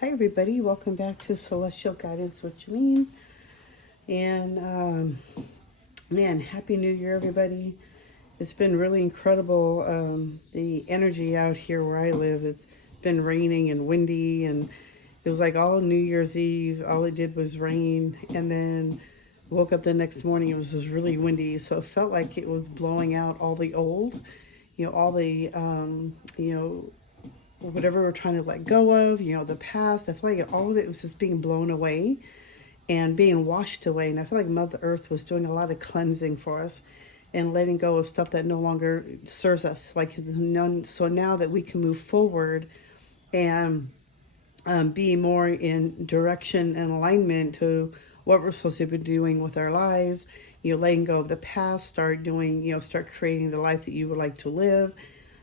Hi everybody, welcome back to Celestial Guidance with Janine. And man, Happy New Year everybody. It's been really incredible, the energy out here where I live. It's been raining and windy, and it was like all New Year's Eve, all it did was rain. And then woke up the next morning, it was just really windy, so it felt like it was blowing out all the old, all the, whatever we're trying to let go of, the past. I feel like all of it was just being blown away and being washed away. And I feel like Mother Earth was doing a lot of cleansing for us and letting go of stuff that no longer serves us. So now that we can move forward and be more in direction and alignment to what we're supposed to be doing with our lives, letting go of the past, start creating the life that you would like to live,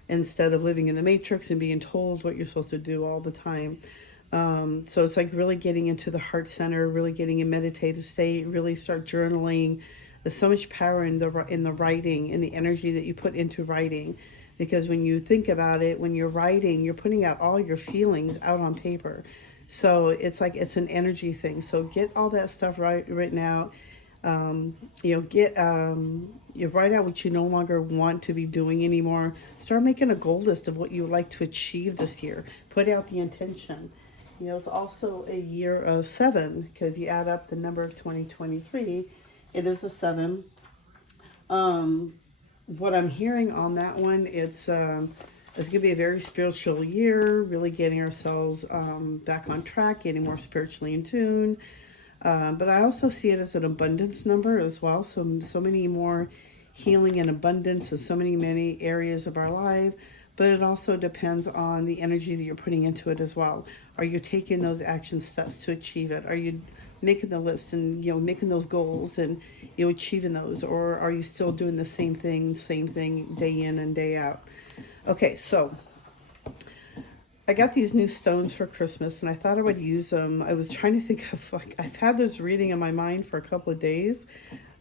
instead of living in the matrix and being told what you're supposed to do all the time. So it's like really getting into the heart center, really getting in meditative state, really start journaling. There's so much power in the writing, in the energy that you put into writing, because when you think about it, when you're writing, you're putting out all your feelings out on paper. So it's like it's an energy thing. So get all that stuff written out. You write out what you no longer want to be doing anymore. Start making a goal list of what you would like to achieve this year. Put out the intention. It's also a year of 7, because if you add up the number of 2023, it is a 7. What I'm hearing on that one, it's going to be a very spiritual year, really getting ourselves back on track, getting more spiritually in tune. But I also see it as an abundance number as well. So many more healing and abundance in many areas of our life. But it also depends on the energy that you're putting into it as well. Are you taking those action steps to achieve it? Are you making the list and making those goals and achieving those? Or are you still doing the same thing day in and day out? Okay, so I got these new stones for Christmas, and I thought I would use them. I was trying to think of, I've had this reading in my mind for a couple of days,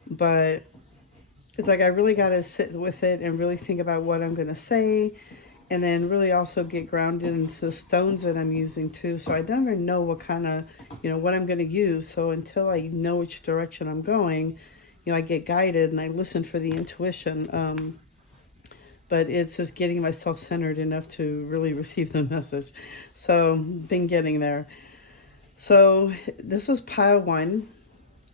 but it's like I really got to sit with it and really think about what I'm going to say, and then really also get grounded into the stones that I'm using too. So I never know what kind of, what I'm going to use. So until I know which direction I'm going, I get guided and I listen for the intuition. But it's just getting myself centered enough to really receive the message. So, been getting there. So, this is pile 1,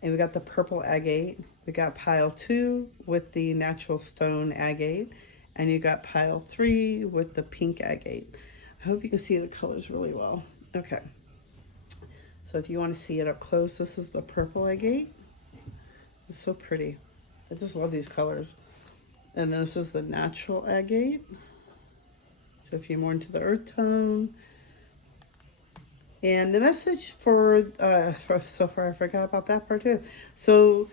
and we got the purple agate. We got pile 2 with the natural stone agate, and you got pile 3 with the pink agate. I hope you can see the colors really well. Okay. So, if you want to see it up close, this is the purple agate. It's so pretty. I just love these colors. And this is the natural agate. So if you're more into the earth tone. And the message for so far, I forgot about that part too. So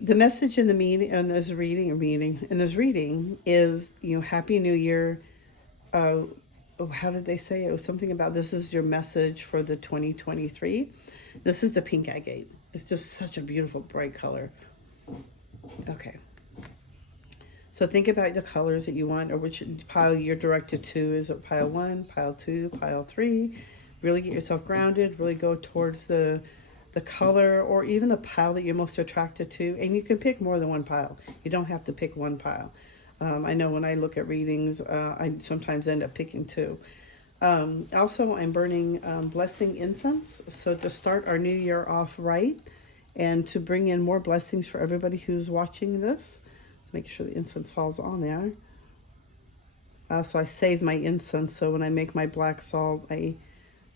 the message in the meeting, in this reading is, Happy New Year. How did they say it? It was something about this is your message for the 2023. This is the pink agate. It's just such a beautiful, bright color. Okay. So think about the colors that you want, or which pile you're directed to. Is it pile 1, pile 2, pile 3? Really get yourself grounded. Really go towards the color, or even the pile that you're most attracted to. And you can pick more than one pile. You don't have to pick one pile. I know when I look at readings, I sometimes end up picking 2. Also, I'm burning blessing incense. So to start our new year off right, and to bring in more blessings for everybody who's watching this. Make sure the incense falls on there. So I save my incense, so when I make my black salt,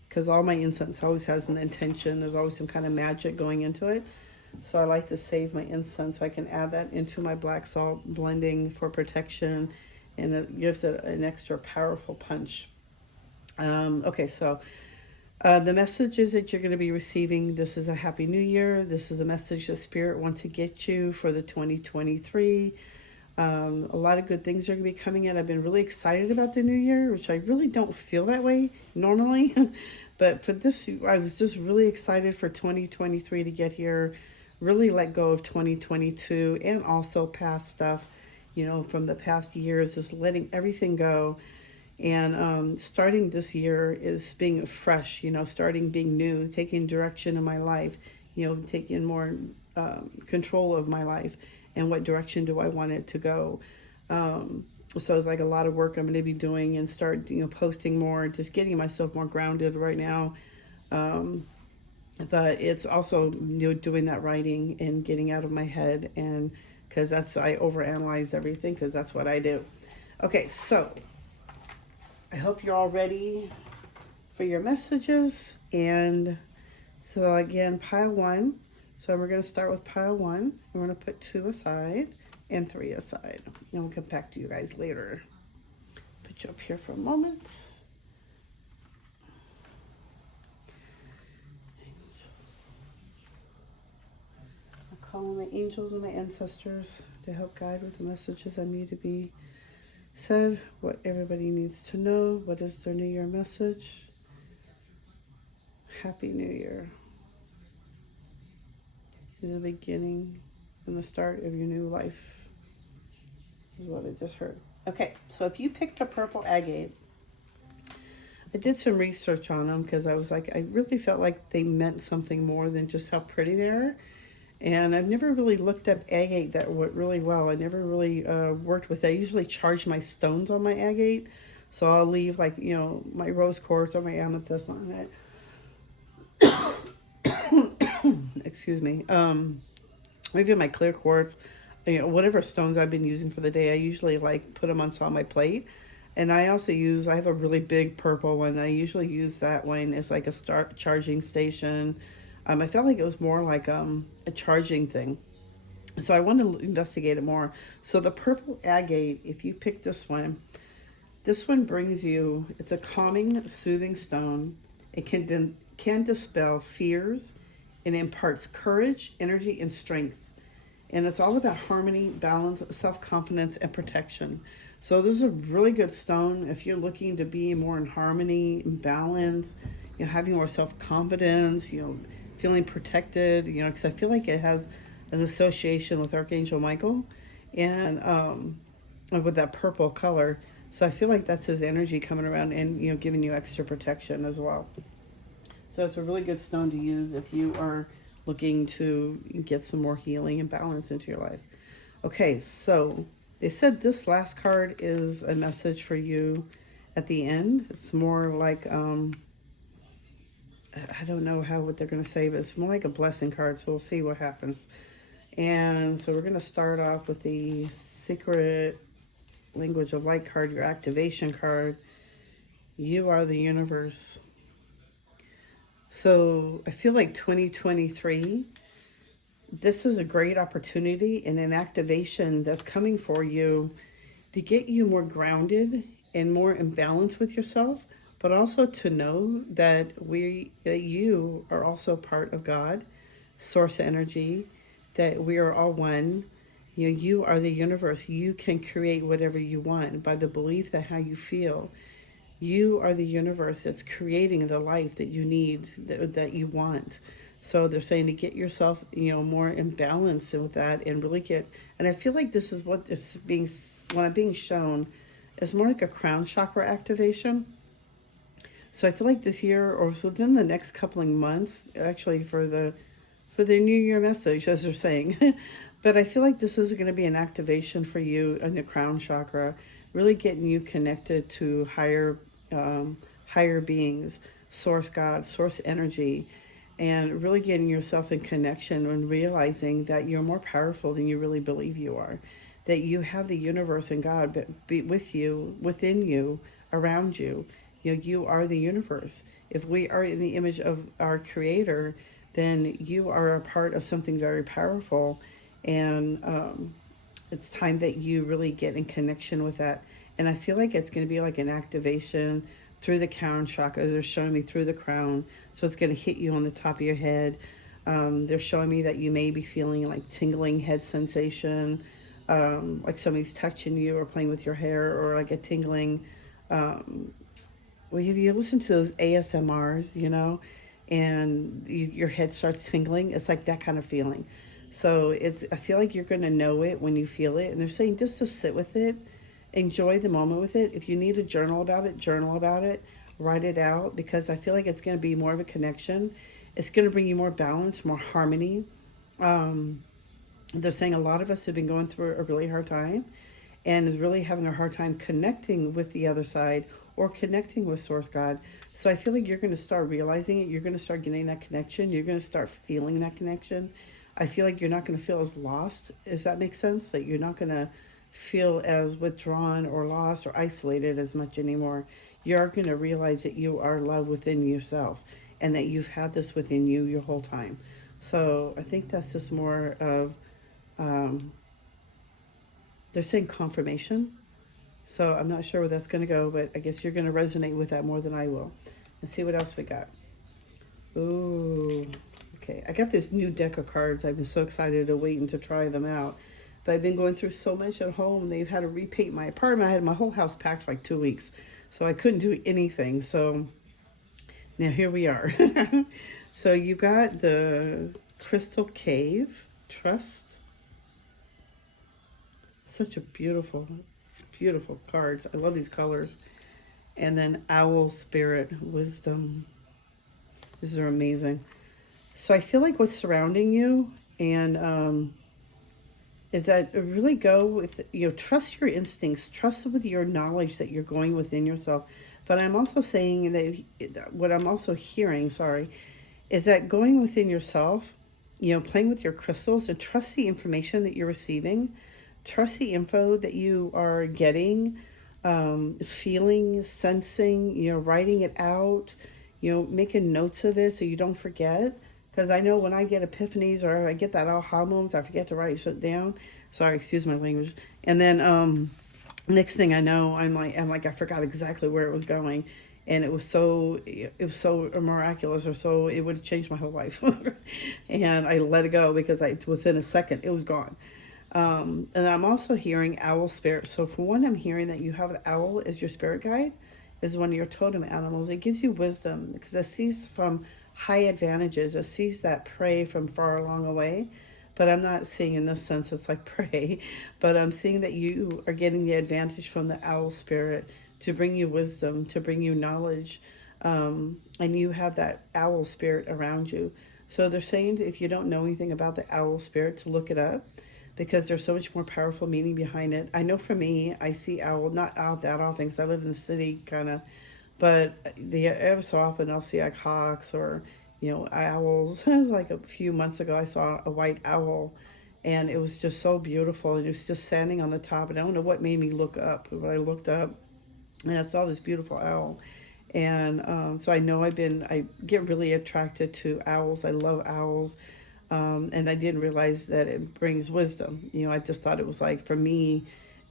because all my incense always has an intention. There's always some kind of magic going into it. So I like to save my incense so I can add that into my black salt blending for protection, and it gives it an extra powerful punch. Okay, so the messages that you're going to be receiving, this is a Happy New Year. This is a message that Spirit wants to get you for the 2023. A lot of good things are going to be coming in. I've been really excited about the new year, which I really don't feel that way normally. But for this, I was just really excited for 2023 to get here, really let go of 2022 and also past stuff, from the past years, just letting everything go. And starting this year is being fresh, starting being new, taking direction in my life, taking more control of my life and what direction do I want it to go. So it's like a lot of work I'm going to be doing and start, posting more, just getting myself more grounded right now. Um, but it's also, doing that writing and getting out of my head, and because I overanalyze everything because that's what I do. Okay, so I hope you're all ready for your messages. And so again, pile one. So we're going to start with pile one, and we're going to put 2 aside and 3 aside. And we'll come back to you guys later. Put you up here for a moment. I'll call on my angels and my ancestors to help guide with the messages I need to be said, what everybody needs to know, what is their New Year message. Happy New Year. Is the beginning and the start of your new life, is what I just heard. Okay, so if you picked a purple agate, I did some research on them because I was like, I really felt like they meant something more than just how pretty they are. And I've never really looked up agate that really well. I never really worked with it. I usually charge my stones on my agate. So I'll leave like, my rose quartz or my amethyst on it. Excuse me. Maybe my clear quartz, whatever stones I've been using for the day, I usually like put them on top of my plate. And I also I have a really big purple one. I usually use that one as like a charging station. I felt like it was more like a charging thing. So I want to investigate it more. So the purple agate, if you pick this one brings you, it's a calming, soothing stone. It can dispel fears and imparts courage, energy, and strength. And it's all about harmony, balance, self-confidence, and protection. So this is a really good stone if you're looking to be more in harmony and balance, having more self-confidence, feeling protected, because I feel like it has an association with Archangel Michael and with that purple color. So I feel like that's his energy coming around and, giving you extra protection as well. So it's a really good stone to use if you are looking to get some more healing and balance into your life. Okay, so they said this last card is a message for you at the end. It's more like, I don't know what they're going to say, but it's more like a blessing card, so we'll see what happens. And so we're going to start off with the Secret Language of Light card, your activation card. You are the universe. So I feel like 2023, this is a great opportunity and an activation that's coming for you to get you more grounded and more in balance with yourself, but also to know that you are also part of God, source energy, that we are all one. You are the universe. You can create whatever you want by the belief that how you feel. You are the universe that's creating the life that you need, that you want. So they're saying to get yourself, more in balance with that and really and I feel like this is what I'm being shown is more like a crown chakra activation. So I feel like this year or within the next couple of months, actually for the New Year message, as they're saying, but I feel like this is going to be an activation for you in the crown chakra, really getting you connected to higher beings, source God, source energy, and really getting yourself in connection and realizing that you're more powerful than you really believe you are, that you have the universe and God be with you, within you, around you. You are the universe. If we are in the image of our Creator, then you are a part of something very powerful, and it's time that you really get in connection with that. And I feel like it's going to be like an activation through the crown chakra. They're showing me through the crown, so it's going to hit you on the top of your head. They're showing me that you may be feeling like tingling head sensation, like somebody's touching you or playing with your hair, or like a tingling. Well, you listen to those ASMRs, and your head starts tingling. It's like that kind of feeling. So I feel like you're going to know it when you feel it. And they're saying just to sit with it enjoy the moment with it. If you need to journal about it, write it out, because I feel like it's going to be more of a connection. It's going to bring you more balance, more harmony. Um, they're saying a lot of us have been going through a really hard time and is really having a hard time connecting with the other side or connecting with Source God. So I feel like you're going to start realizing it. You're going to start getting that connection. You're going to start feeling that connection. I feel like you're not going to feel as lost. Does that make sense? That you're not going to feel as withdrawn or lost or isolated as much anymore. You're going to realize that you are love within yourself and that you've had this within you your whole time. So I think that's just more of, they're saying confirmation. So I'm not sure where that's going to go, but I guess you're going to resonate with that more than I will. Let's see what else we got. Ooh, okay. I got this new deck of cards. I've been so excited to wait and to try them out. But I've been going through so much at home. They've had to repaint my apartment. I had my whole house packed for like 2 weeks. So I couldn't do anything. So now here we are. So you got the Crystal Cave, Trust. Such a beautiful, beautiful cards. I love these colors. And then Owl Spirit, Wisdom. These are amazing. So I feel like what's surrounding you and is that really go with, trust your instincts, trust with your knowledge that you're going within yourself. But I'm also saying that what I'm also hearing, is that going within yourself, playing with your crystals and trust the information that you're receiving, trust the info that you are getting, feeling, sensing, writing it out, making notes of it so you don't forget. Because I know when I get epiphanies or I get that aha moments, I forget to write shit down. Sorry, excuse my language. And then next thing I know, I'm like I forgot exactly where it was going, and it was so miraculous, or so it would have changed my whole life. And I let it go because within a second it was gone. And I'm also hearing owl spirit. So for one, I'm hearing that you have an owl as your spirit guide, is one of your totem animals. It gives you wisdom because it sees from high advantages. It sees that prey from far along away. But I'm not seeing in this sense it's like prey, but I'm seeing that you are getting the advantage from the owl spirit to bring you wisdom, to bring you knowledge. And you have that owl spirit around you. So they're saying if you don't know anything about the owl spirit, to look it up, because there's so much more powerful meaning behind it. I know for me, I see owl, not out that often because I live in the city kind of, but ever so often I'll see like hawks or, owls. Like a few months ago, I saw a white owl and it was just so beautiful. And it was just standing on the top, and I don't know what made me look up, but I looked up and I saw this beautiful owl. And so I know I get really attracted to owls. I love owls. And I didn't realize that it brings wisdom. I just thought it was like, for me,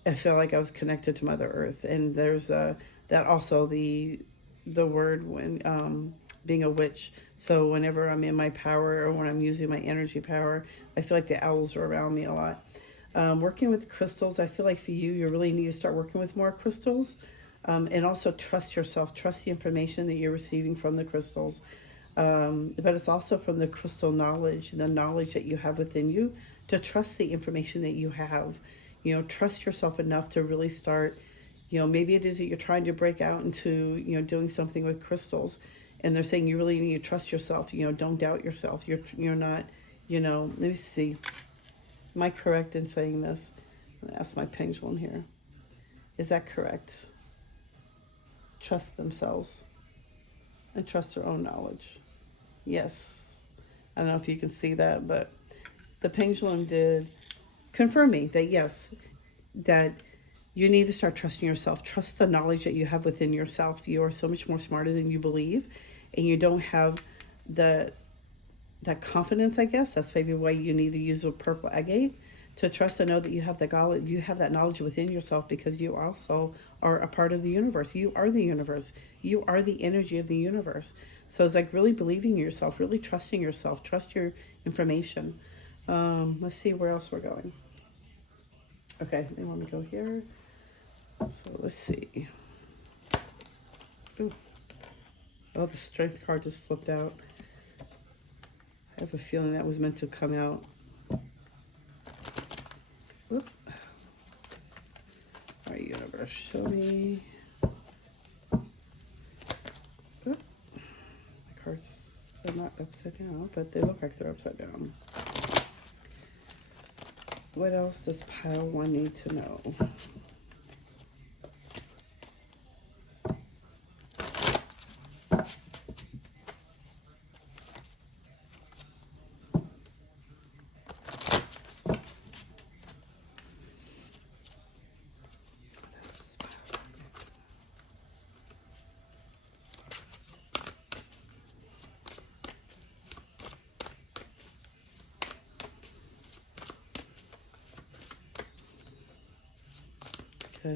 I felt like I was connected to Mother Earth. And there's that also the word when being a witch. So whenever I'm in my power or when I'm using my energy power, I feel like the owls are around me a lot. Working with crystals, I feel like for you really need to start working with more crystals. And also trust yourself, trust the information that you're receiving from the crystals. But it's also from the crystal knowledge, the knowledge that you have within you, to trust the information that you have. Trust yourself enough to really start, maybe it is that you're trying to break out into, doing something with crystals. And they're saying you really need to trust yourself. Don't doubt yourself. You're not, let me see. Am I correct in saying this? I'm going to ask my pendulum here. Is that correct? Trust themselves and trust their own knowledge. Yes. I don't know if you can see that, but the pendulum did confirm me that yes, that you need to start trusting yourself. Trust the knowledge that you have within yourself. You are so much more smarter than you believe, and you don't have that confidence, I guess. That's maybe why you need to use a purple agate, to trust and know that you have that knowledge within yourself, because you also are a part of the universe. You are the universe. You are the energy of the universe. So it's like really believing in yourself, really trusting yourself, trust your information. Let's see where else we're going. Okay, they want me to go here. So let's see. Ooh. Oh, the strength card just flipped out. I have a feeling that was meant to come out. Oop. Our universe. show me. My cards are not upside down, but they look like they're upside down. What else does pile 1 need to know?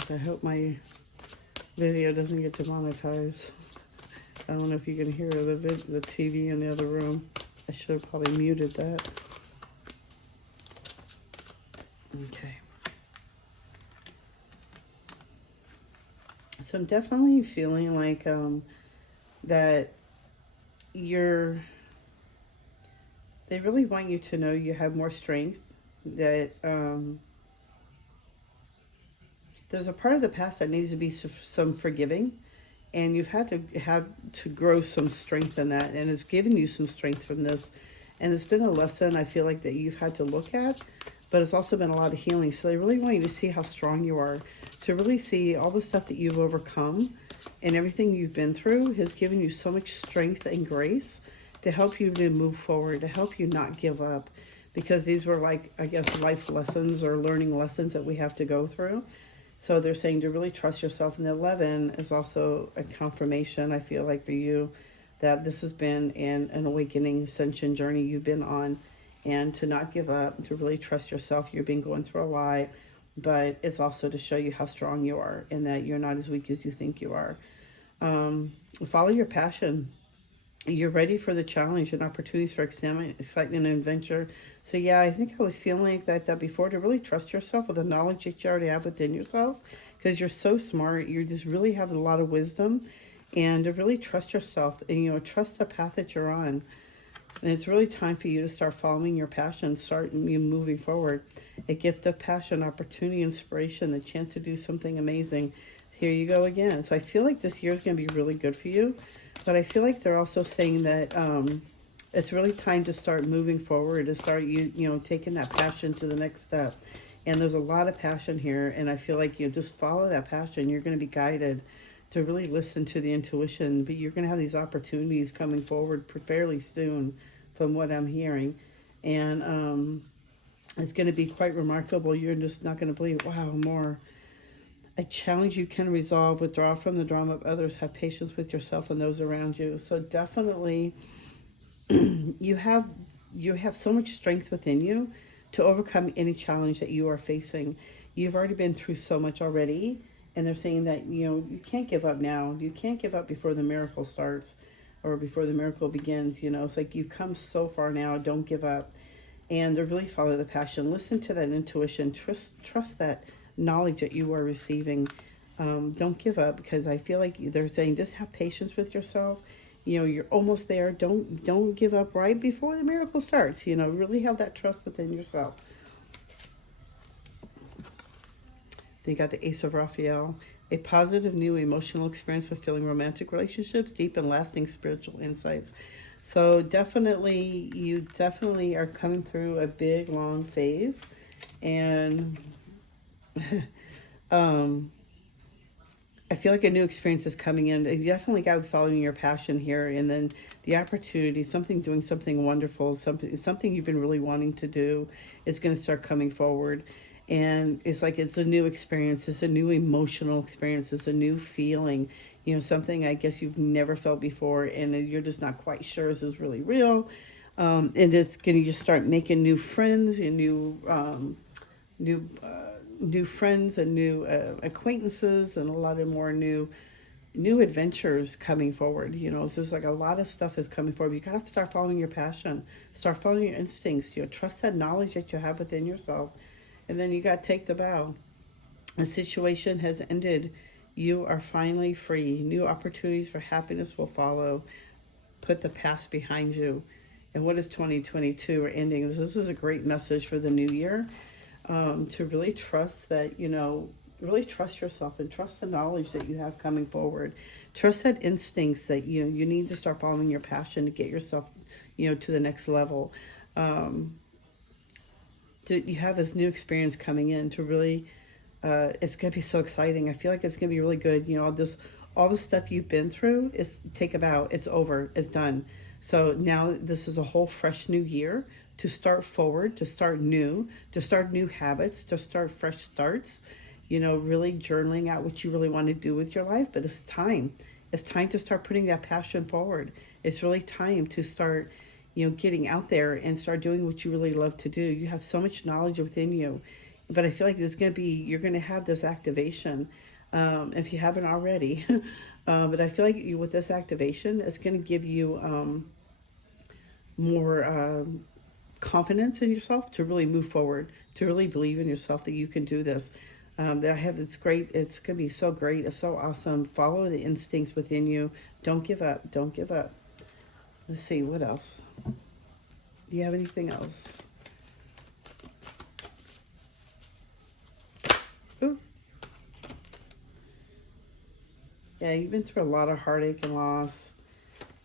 I hope my video doesn't get demonetized. I don't know if you can hear the TV in the other room. I should have probably muted that. Okay. So I'm definitely feeling like that they really want you to know you have more strength, that there's a part of the past that needs to be some forgiving, and you've had to grow some strength in that, and it's given you some strength from this, and it's been a lesson I feel like that you've had to look at, but it's also been a lot of healing. So they really want you to see how strong you are, to really see all the stuff that you've overcome and everything you've been through has given you so much strength and grace to help you to move forward, to help you not give up, because these were like, I guess, life lessons or learning lessons that we have to go through. So they're saying to really trust yourself. And the 11 is also a confirmation, I feel like, for you, that this has been an awakening ascension journey you've been on, and to not give up, to really trust yourself. You've been going through a lot, but it's also to show you how strong you are and that you're not as weak as you think you are. Follow your passion. You're ready for the challenge and opportunities for excitement and adventure. So yeah, I think I was feeling like that before, to really trust yourself with the knowledge that you already have within yourself, because you're so smart. You just really have a lot of wisdom, and to really trust yourself and, trust the path that you're on. And it's really time for you to start following your passion, start you moving forward. A gift of passion, opportunity, inspiration, the chance to do something amazing. Here you go again. So I feel like this year is going to be really good for you. But I feel like they're also saying that it's really time to start moving forward, to start taking that passion to the next step. And there's a lot of passion here, and I feel like you just follow that passion. You're going to be guided to really listen to the intuition, but you're going to have these opportunities coming forward fairly soon, from what I'm hearing. And it's going to be quite remarkable. You're just not going to believe, wow, more. A challenge you can resolve, withdraw from the drama of others, have patience with yourself and those around you. So definitely you have so much strength within you to overcome any challenge that you are facing. You've already been through so much already, and they're saying that you can't give up now. You can't give up before the miracle starts or before the miracle begins. It's like you've come so far now. Don't give up. And to really follow the passion. Listen to that intuition. Trust that knowledge that you are receiving. Don't give up, because I feel like they're saying just have patience with yourself. You're almost there. Don't give up right before the miracle starts. Really have that trust within yourself. Then you got the Ace of Raphael. A positive new emotional experience, fulfilling romantic relationships, deep and lasting spiritual insights. So you definitely are coming through a big long phase, and I feel like a new experience is coming in. You definitely got with following your passion here, and then the opportunity, doing something wonderful, something you've been really wanting to do is going to start coming forward. And it's like it's a new experience, it's a new emotional experience, it's a new feeling, something I guess you've never felt before, and you're just not quite sure this is really real. And it's going to just start making new friends and new friends and new acquaintances, and a lot of more new adventures coming forward. It's just like a lot of stuff is coming forward. You gotta start following your passion, start following your instincts. Trust that knowledge that you have within yourself, and then you gotta take the bow. The situation has ended. You are finally free. New opportunities for happiness will follow. Put the past behind you. And what is 2022 or ending? This is a great message for the new year. To really trust that, really trust yourself and trust the knowledge that you have coming forward. Trust that instincts that you need to start following your passion to get yourself, to the next level. Um, you have this new experience coming in to really, it's going to be so exciting. I feel like it's going to be really good. All the stuff you've been through is take a bow. It's over. It's done. So now this is a whole fresh new year to start forward, to start new, to start new habits, to start fresh starts. Really journaling out what you really want to do with your life. But it's time. It's time to start putting that passion forward. It's really time to start, getting out there and start doing what you really love to do. You have so much knowledge within you. But I feel like you're going to have this activation, if you haven't already. But I feel like with this activation, it's going to give you more confidence in yourself to really move forward, to really believe in yourself that you can do this. It's great. It's going to be so great. It's so awesome. Follow the instincts within you. Don't give up. Don't give up. Let's see, what else? Do you have anything else? Ooh. Yeah, you've been through a lot of heartache and loss.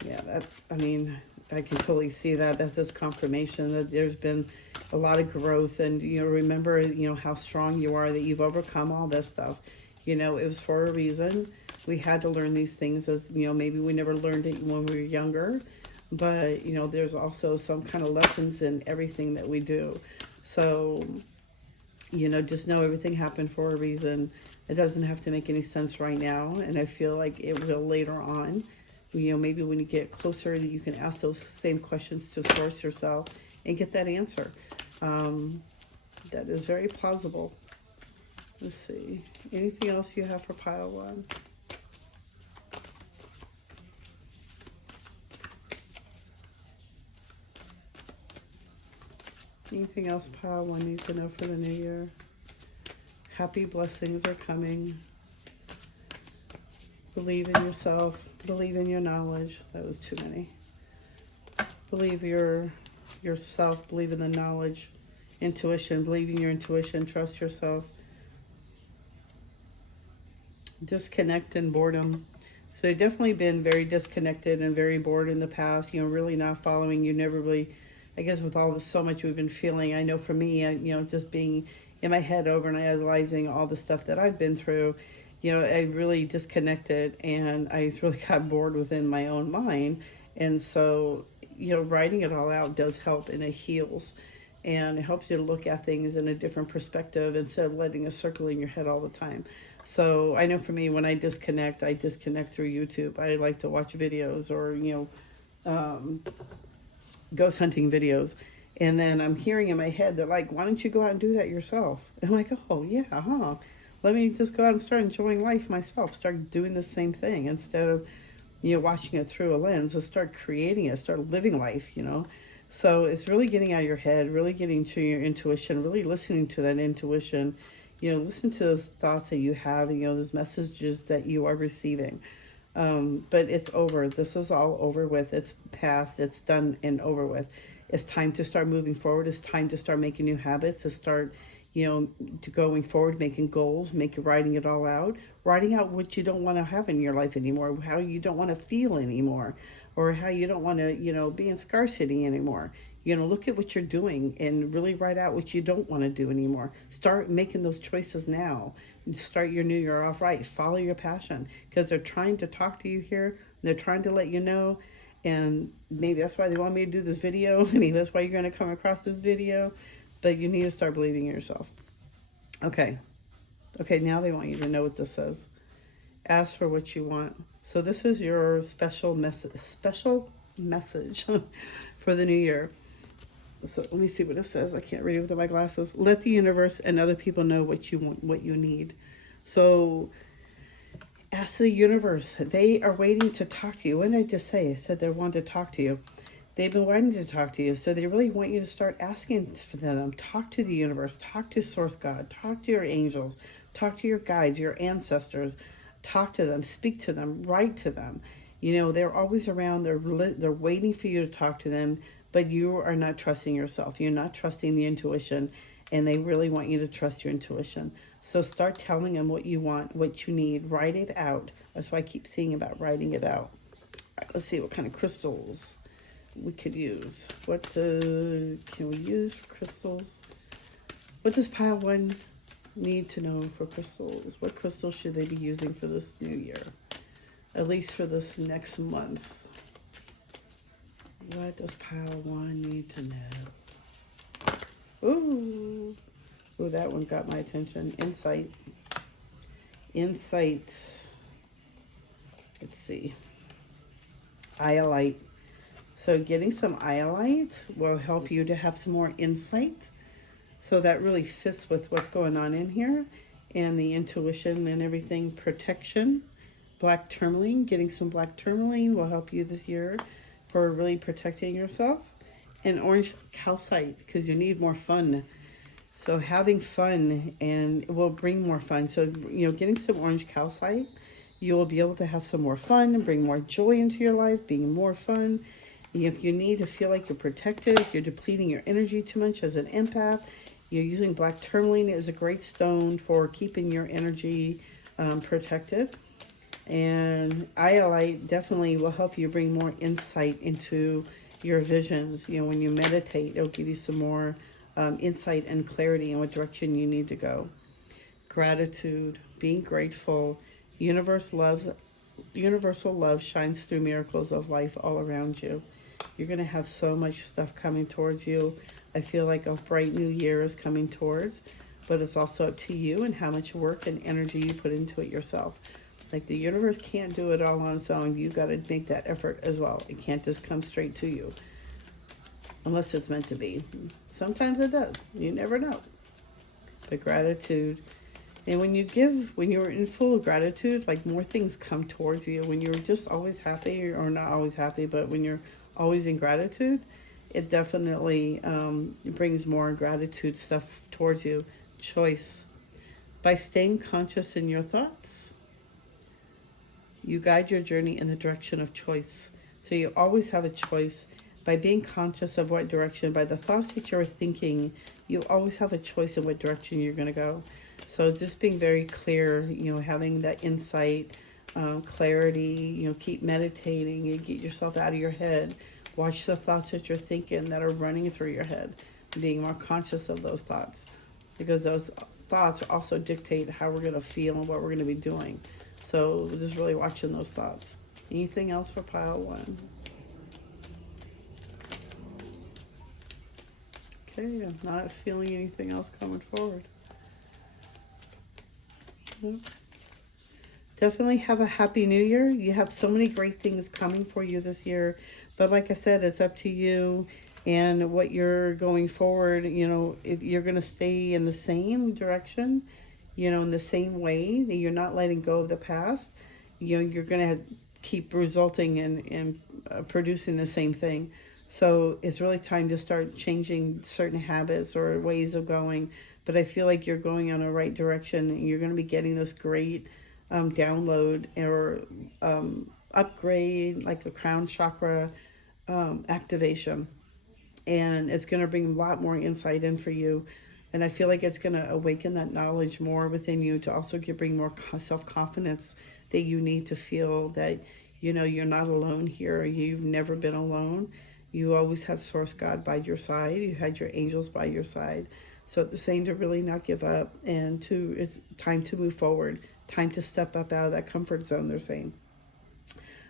Yeah, I can totally see that. That's just confirmation that there's been a lot of growth. And, remember, how strong you are, that you've overcome all this stuff. It was for a reason. We had to learn these things as, maybe we never learned it when we were younger. But, there's also some kind of lessons in everything that we do. So, just know everything happened for a reason. It doesn't have to make any sense right now. And I feel like it will later on. Maybe when you get closer, you can ask those same questions to source yourself and get that answer. That is very plausible. Let's see. Anything else you have for pile one? Anything else pile one needs to know for the new year? Happy blessings are coming. Believe in yourself. Believe in your knowledge. That was too many. Believe yourself. Believe in the knowledge. Intuition. Believe in your intuition. Trust yourself. Disconnect and boredom. So you've definitely been very disconnected and very bored in the past. Really not following. You never really, I guess, with all this, so much we've been feeling. I know for me, just being in my head overnight, analyzing all the stuff that I've been through. I really disconnected, and I really got bored within my own mind. And so, writing it all out does help, and it heals. And it helps you to look at things in a different perspective instead of letting it circle in your head all the time. So I know for me, when I disconnect through YouTube. I like to watch videos or, ghost hunting videos. And then I'm hearing in my head, they're like, why don't you go out and do that yourself? And I'm like, oh, yeah, huh? Let me just go out and start enjoying life myself. Start doing the same thing instead of, watching it through a lens. Let's start creating it. Start living life, So it's really getting out of your head, really getting to your intuition, really listening to that intuition. Listen to those thoughts that you have, those messages that you are receiving. But it's over. This is all over with. It's past. It's done and over with. It's time to start moving forward. It's time to start making new habits, to start to going forward, making goals, writing it all out, writing out what you don't want to have in your life anymore, how you don't want to feel anymore, or how you don't want to, be in scarcity anymore. Look at what you're doing and really write out what you don't want to do anymore. Start making those choices now. Start your new year off right. Follow your passion, because they're trying to talk to you here. They're trying to let you know. And maybe that's why they want me to do this video. Maybe that's why you're going to come across this video. But you need to start believing in yourself. Okay, now they want you to know what this says. Ask for what you want. So this is your special message for the new year. So let me see what it says. I can't read it without my glasses. Let the universe and other people know what you want, what you need. So ask the universe. They are waiting to talk to you. What did I just say? I said they wanted to talk to you. They've been wanting to talk to you, so they really want you to start asking for them. Talk to the universe, talk to Source God, talk to your angels, talk to your guides, your ancestors. Talk to them, speak to them, write to them. They're always around. They're waiting for you to talk to them, but you are not trusting yourself. You're not trusting the intuition, and they really want you to trust your intuition. So start telling them what you want, what you need. Write it out. That's why I keep seeing about writing it out. All right, let's see what kind of crystals we could use. What can we use for crystals? What does pile 1 need to know for crystals? What crystals should they be using for this new year? At least for this next month. What does pile 1 need to know? Ooh, that one got my attention. Insight. Let's see. Iolite. So getting some iolite will help you to have some more insight. So that really fits with what's going on in here. And the intuition and everything. Protection. Black tourmaline. Getting some black tourmaline will help you this year for really protecting yourself. And orange calcite, because you need more fun. So having fun and it will bring more fun. So, getting some orange calcite, you will be able to have some more fun and bring more joy into your life, being more fun. And if you need to feel like you're protected, if you're depleting your energy too much as an empath, you're using black tourmaline is a great stone for keeping your energy protected. And iolite definitely will help you bring more insight into your visions. When you meditate, it'll give you some more insight and clarity in what direction you need to go. Gratitude, being grateful. Universal love shines through miracles of life all around you. You're going to have so much stuff coming towards you. I feel like a bright new year is coming towards, but it's also up to you and how much work and energy you put into it yourself. Like the universe can't do it all on its own. You got to make that effort as well. It can't just come straight to you unless it's meant to be. Sometimes it does. You never know. But gratitude. And when you're in full gratitude, like more things come towards you. When you're just always happy, or not always happy, but when you're always in gratitude, it definitely brings more gratitude stuff towards you. Choice. By staying conscious in your thoughts, you guide your journey in the direction of choice. So you always have a choice. By being conscious of what direction, by the thoughts that you're thinking, you always have a choice in what direction you're going to go. So just being very clear, having that insight, clarity, keep meditating and get yourself out of your head. Watch the thoughts that you're thinking that are running through your head. Being more conscious of those thoughts, because those thoughts also dictate how we're going to feel and what we're going to be doing. So just really watching those thoughts. Anything else for pile 1? Okay, I'm not feeling anything else coming forward. No. Definitely have a happy new year. You have so many great things coming for you this year. But like I said, it's up to you and what you're going forward. If you're going to stay in the same direction, in the same way, that you're not letting go of the past, you're going to keep resulting in producing the same thing. So it's really time to start changing certain habits or ways of going. But I feel like you're going in the right direction, and you're going to be getting this great download or upgrade, like a crown chakra activation. And it's going to bring a lot more insight in for you. And I feel like it's going to awaken that knowledge more within you to also bring more self-confidence that you need to feel that, you're not alone here. You've never been alone. You always had Source God by your side. You had your angels by your side. So it's saying to really not give up, and it's time to move forward. Time to step up out of that comfort zone, they're saying.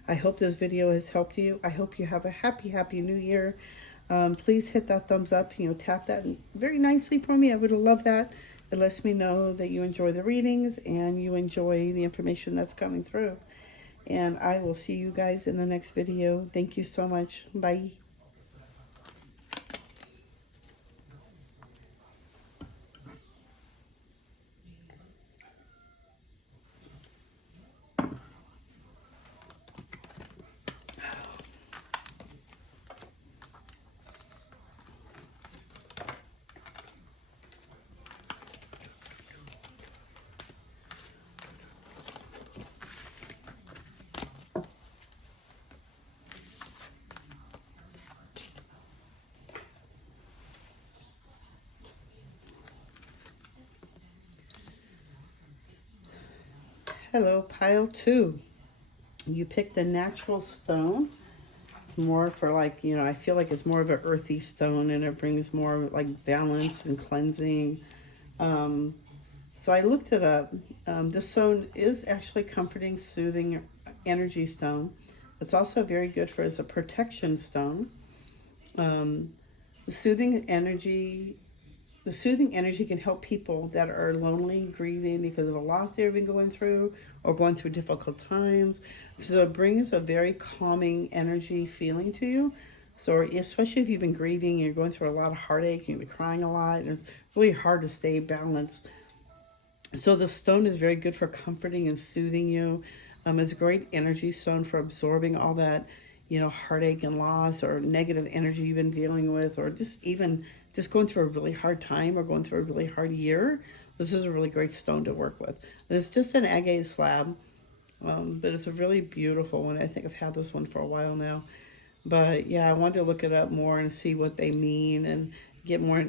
I hope this video has helped you. I hope you have a happy new year. Please hit that thumbs up, tap that very nicely for me. I would love that. It lets me know that you enjoy the readings and you enjoy the information that's coming through. And I will see you guys in the next video. Thank you so much. Bye. Hello, pile 2. You picked a natural stone. It's more for like, I feel like it's more of an earthy stone, and it brings more like balance and cleansing. So I looked it up. This stone is actually comforting, soothing energy stone. It's also very good for as a protection stone. Um, the soothing energy The soothing energy can help people that are lonely, grieving because of a loss they've been going through or going through difficult times. So it brings a very calming energy feeling to you. So especially if you've been grieving and you're going through a lot of heartache, you've been crying a lot, and it's really hard to stay balanced. So the stone is very good for comforting and soothing you. It's a great energy stone for absorbing all that, heartache and loss or negative energy you've been dealing with, or just going through a really hard time or going through a really hard year. This is a really great stone to work with. And it's just an agate slab, but it's a really beautiful one. I think I've had this one for a while now. But yeah, I wanted to look it up more and see what they mean and get more,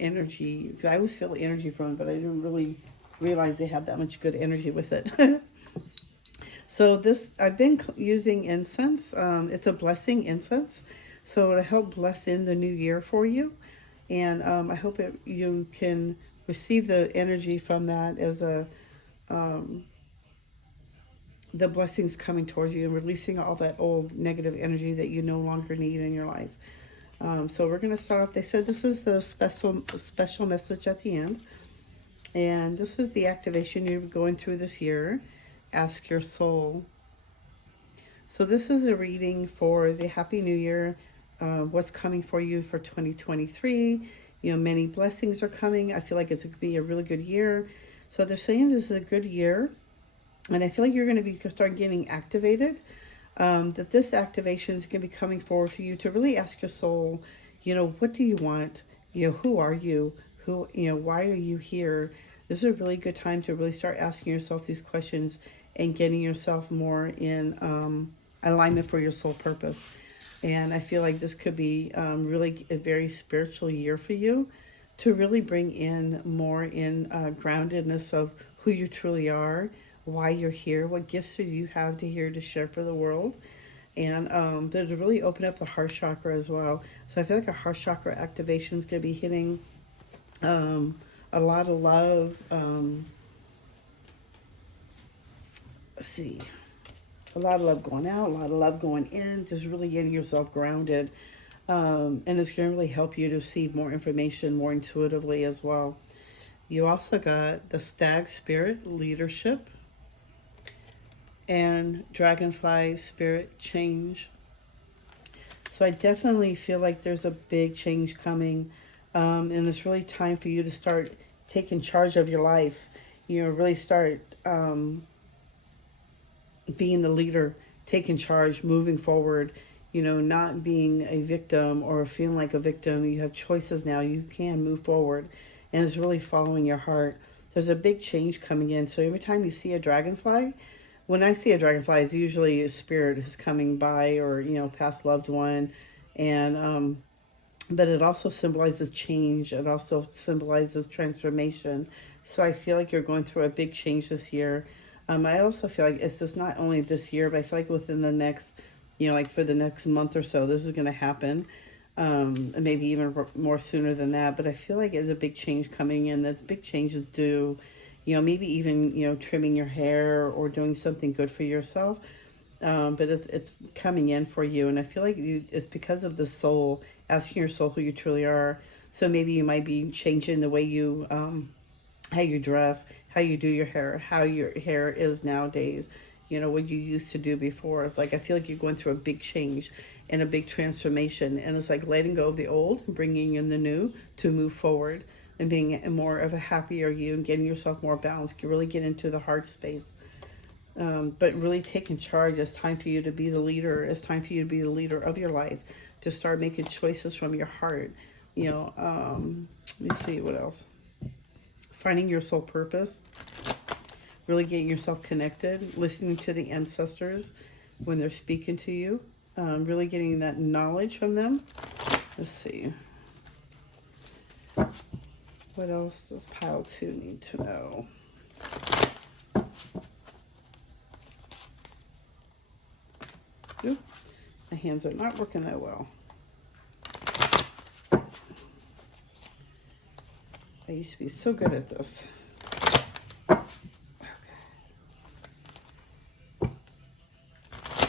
energy. Because I always feel energy from it, but I didn't really realize they had that much good energy with it. So I've been using incense. It's a blessing incense. So to help bless in the new year for you. And I hope you can receive the energy from that as the blessings coming towards you and releasing all that old negative energy that you no longer need in your life. So we're going to start off. They said this is the special message at the end. And this is the activation you're going through this year. Ask your soul. So this is a reading for the Happy New Year. What's coming for you for 2023. Many blessings are coming. I feel like it's going to be a really good year. So they're saying this is a good year. And I feel like you're going to start getting activated. That this activation is going to be coming forward for you to really ask your soul, what do you want? Who are you? Why are you here? This is a really good time to really start asking yourself these questions and getting yourself more in alignment for your soul purpose. And I feel like this could be really a very spiritual year for you to really bring in more in groundedness of who you truly are, why you're here, what gifts do you have to share for the world. And to really open up the heart chakra as well. So I feel like a heart chakra activation is going to be hitting a lot of love. Let's see. A lot of love going out, a lot of love going in, just really getting yourself grounded. And it's going to really help you to see more information more intuitively as well. You also got the Stag Spirit Leadership and Dragonfly Spirit Change. So I definitely feel like there's a big change coming. And it's really time for you to start taking charge of your life. Really start being the leader, taking charge, moving forward, not being a victim or feeling like a victim. You have choices now. You can move forward. And it's really following your heart. There's a big change coming in. So every time you see a dragonfly, when I see a dragonfly, it's usually a spirit is coming by or, past loved one. And, but it also symbolizes change. It also symbolizes transformation. So I feel like you're going through a big change this year. I also feel like it's just not only this year, but I feel like within the next, like for the next month or so, this is going to happen. Maybe even more sooner than that. But I feel like there's a big change coming in. That's big changes due, maybe even, trimming your hair or doing something good for yourself. But it's coming in for you. And I feel like it's because of the soul, asking your soul who you truly are. So maybe you might be changing the way you, how you dress, how you do your hair, how your hair is nowadays, what you used to do before. It's like, I feel like you're going through a big change and a big transformation. And it's like letting go of the old and bringing in the new to move forward and being more of a happier you and getting yourself more balanced. You really get into the heart space. But really taking charge. It's time for you to be the leader. It's time for you to be the leader of your life, to start making choices from your heart. Let me see what else. Finding your soul purpose. Really getting yourself connected. Listening to the ancestors when they're speaking to you. Really getting that knowledge from them. Let's see. What else does pile 2 need to know? Oop, my hands are not working that well. I used to be so good at this. Okay.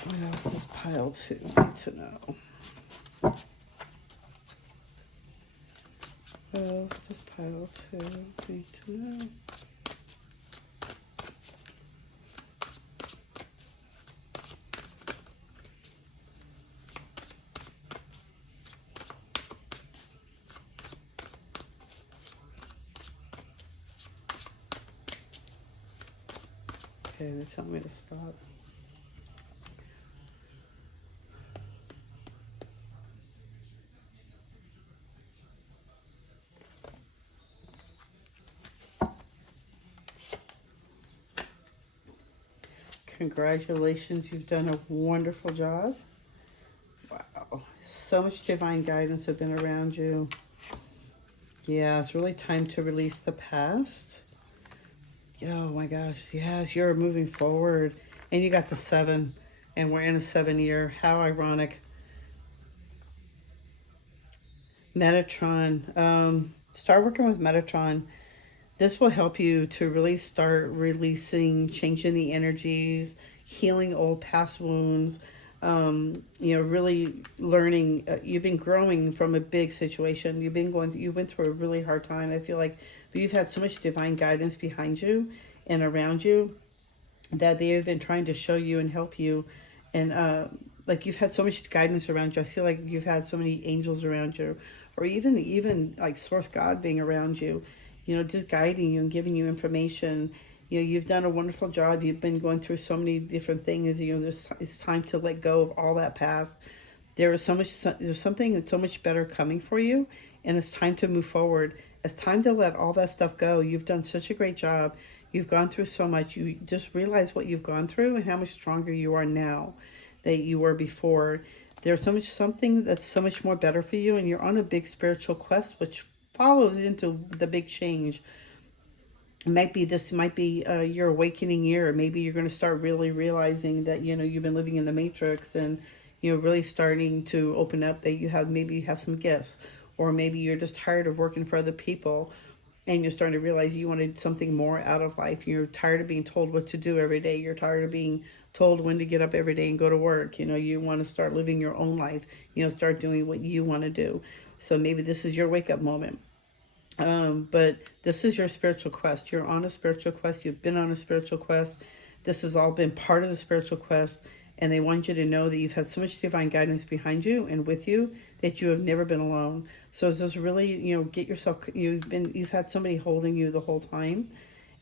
What else does pile 2 need to know? What else does pile 2 need to know? Okay, they're telling me to stop. Congratulations, you've done a wonderful job. Wow, so much divine guidance has been around you. Yeah, it's really time to release the past. Oh my gosh, yes, you're moving forward. And you got the 7, and we're in a 7-year. How ironic. Metatron. Start working with Metatron. This will help you to really start releasing, changing the energies, healing old past wounds. Really learning. You've been growing from a big situation. You went through a really hard time. I feel like, but you've had so much divine guidance behind you and around you that they have been trying to show you and help you. And like you've had so much guidance around you. I feel like you've had so many angels around you, or even like Source God being around you, just guiding you and giving you information. You've done a wonderful job. You've been going through so many different things. It's time to let go of all that past. There's something so much better coming for you, and it's time to move forward. It's time to let all that stuff go. You've done such a great job. You've gone through so much. You just realize what you've gone through and how much stronger you are now than you were before. There's something that's so much more better for you, and you're on a big spiritual quest, which follows into the big change. This might be your awakening year. Maybe you're going to start really realizing that you've been living in the matrix, and really starting to open up that you have some gifts, or maybe you're just tired of working for other people, and you're starting to realize you wanted something more out of life. You're tired of being told what to do every day. You're tired of being told when to get up every day and go to work. You want to start living your own life. Start doing what you want to do. So maybe this is your wake up moment. But this is your spiritual quest. You're on a spiritual quest. You've been on a spiritual quest. This has all been part of the spiritual quest. And they want you to know that you've had so much divine guidance behind you and with you that you have never been alone. So it's just really, you've had somebody holding you the whole time,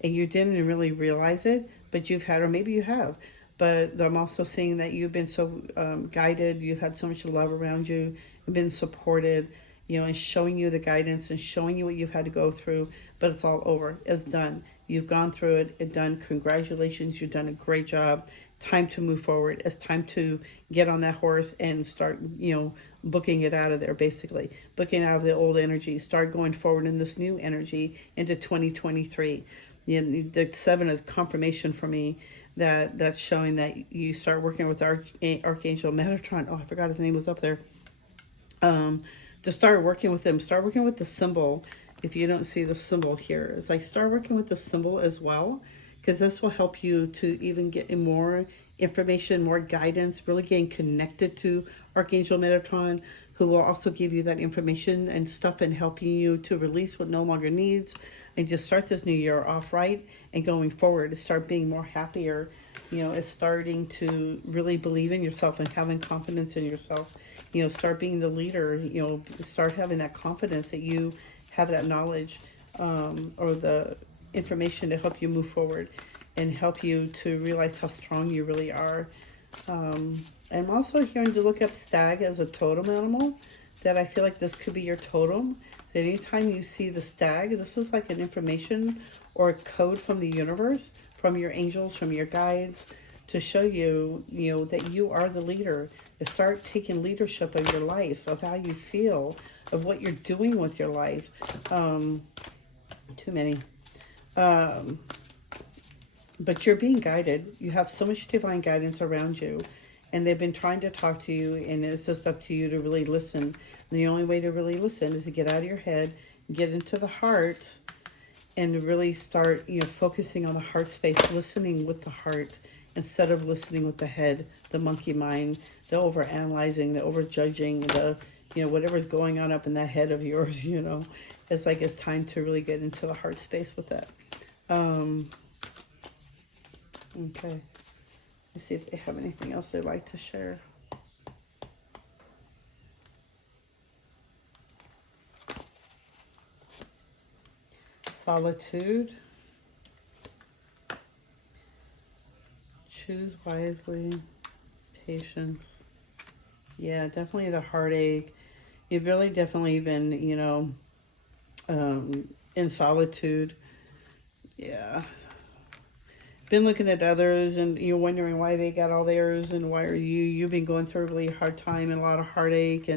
and you didn't really realize it, but or maybe you have. But I'm also seeing that you've been so guided. You've had so much love around you and been supported, and showing you the guidance and showing you what you've had to go through. But it's all over. It's done. You've gone through it. It's done. Congratulations. You've done a great job. Time to move forward. It's time to get on that horse and start, booking it out of there, basically. Booking out of the old energy. Start going forward in this new energy into 2023. The 7 is confirmation for me that's showing that you start working with Archangel Metatron. Oh, I forgot his name was up there. To start working with them. Start working with the symbol. If you don't see the symbol here, it's like start working with the symbol as well, because this will help you to even get more information, more guidance, really getting connected to Archangel Metatron, who will also give you that information and stuff and helping you to release what no longer needs, and just start this new year off right and going forward to start being more happier. It's starting to really believe in yourself and having confidence in yourself. Start being the leader, start having that confidence that you have that knowledge or the information to help you move forward and help you to realize how strong you really are. I'm also hearing to look up stag as a totem animal, that I feel like this could be your totem. That anytime you see the stag, this is like an information or a code from the universe, from your angels, from your guides, to show you, that you are the leader. To start taking leadership of your life, of how you feel, of what you're doing with your life. Too many. But you're being guided. You have so much divine guidance around you. and they've been trying to talk to you, and it's just up to you to really listen. And the only way to really listen is to get out of your head, get into the heart, and really start, focusing on the heart space, listening with the heart instead of listening with the head, the monkey mind, the over-analyzing, the over-judging, whatever's going on up in that head of yours, It's like it's time to really get into the heart space with that. Okay. Let's see if they have anything else they'd like to share. Solitude. Choose wisely. Patience. Yeah, definitely the heartache. You've really definitely been, in solitude. Yeah. Been looking at others and you're wondering why they got all theirs and why are you've been going through a really hard time and a lot of heartache,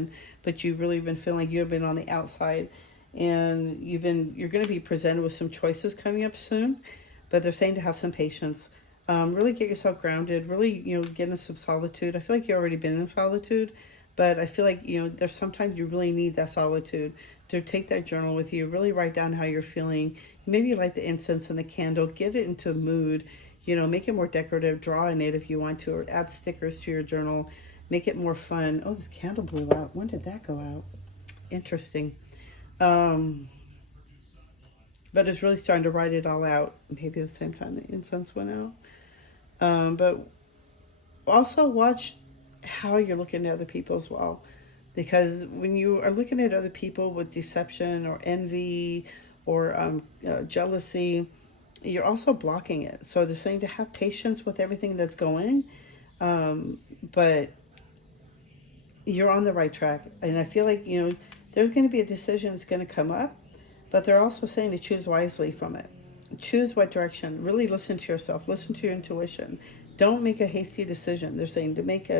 but you've really been feeling like you've been on the outside, and you're going to be presented with some choices coming up soon, but they're saying to have some patience. Really get yourself grounded, really, get in some solitude. I feel like you've already been in solitude, but I feel like, there's sometimes you really need that solitude to take that journal with you, really write down how you're feeling. Maybe light the incense and the candle, get it into a mood, make it more decorative, draw in it if you want to, or add stickers to your journal, make it more fun. Oh, this candle blew out. When did that go out? Interesting. But it's really starting to write it all out. Maybe at the same time the incense went out. But also watch how you're looking at other people as well. Because when you are looking at other people with deception or envy or jealousy, you're also blocking it. So they're saying to have patience with everything that's going, but you're on the right track. And I feel like, there's going to be a decision that's going to come up, but they're also saying to choose wisely from it. Choose what direction. Really listen to yourself. Listen to your intuition. Don't make a hasty decision. They're saying to make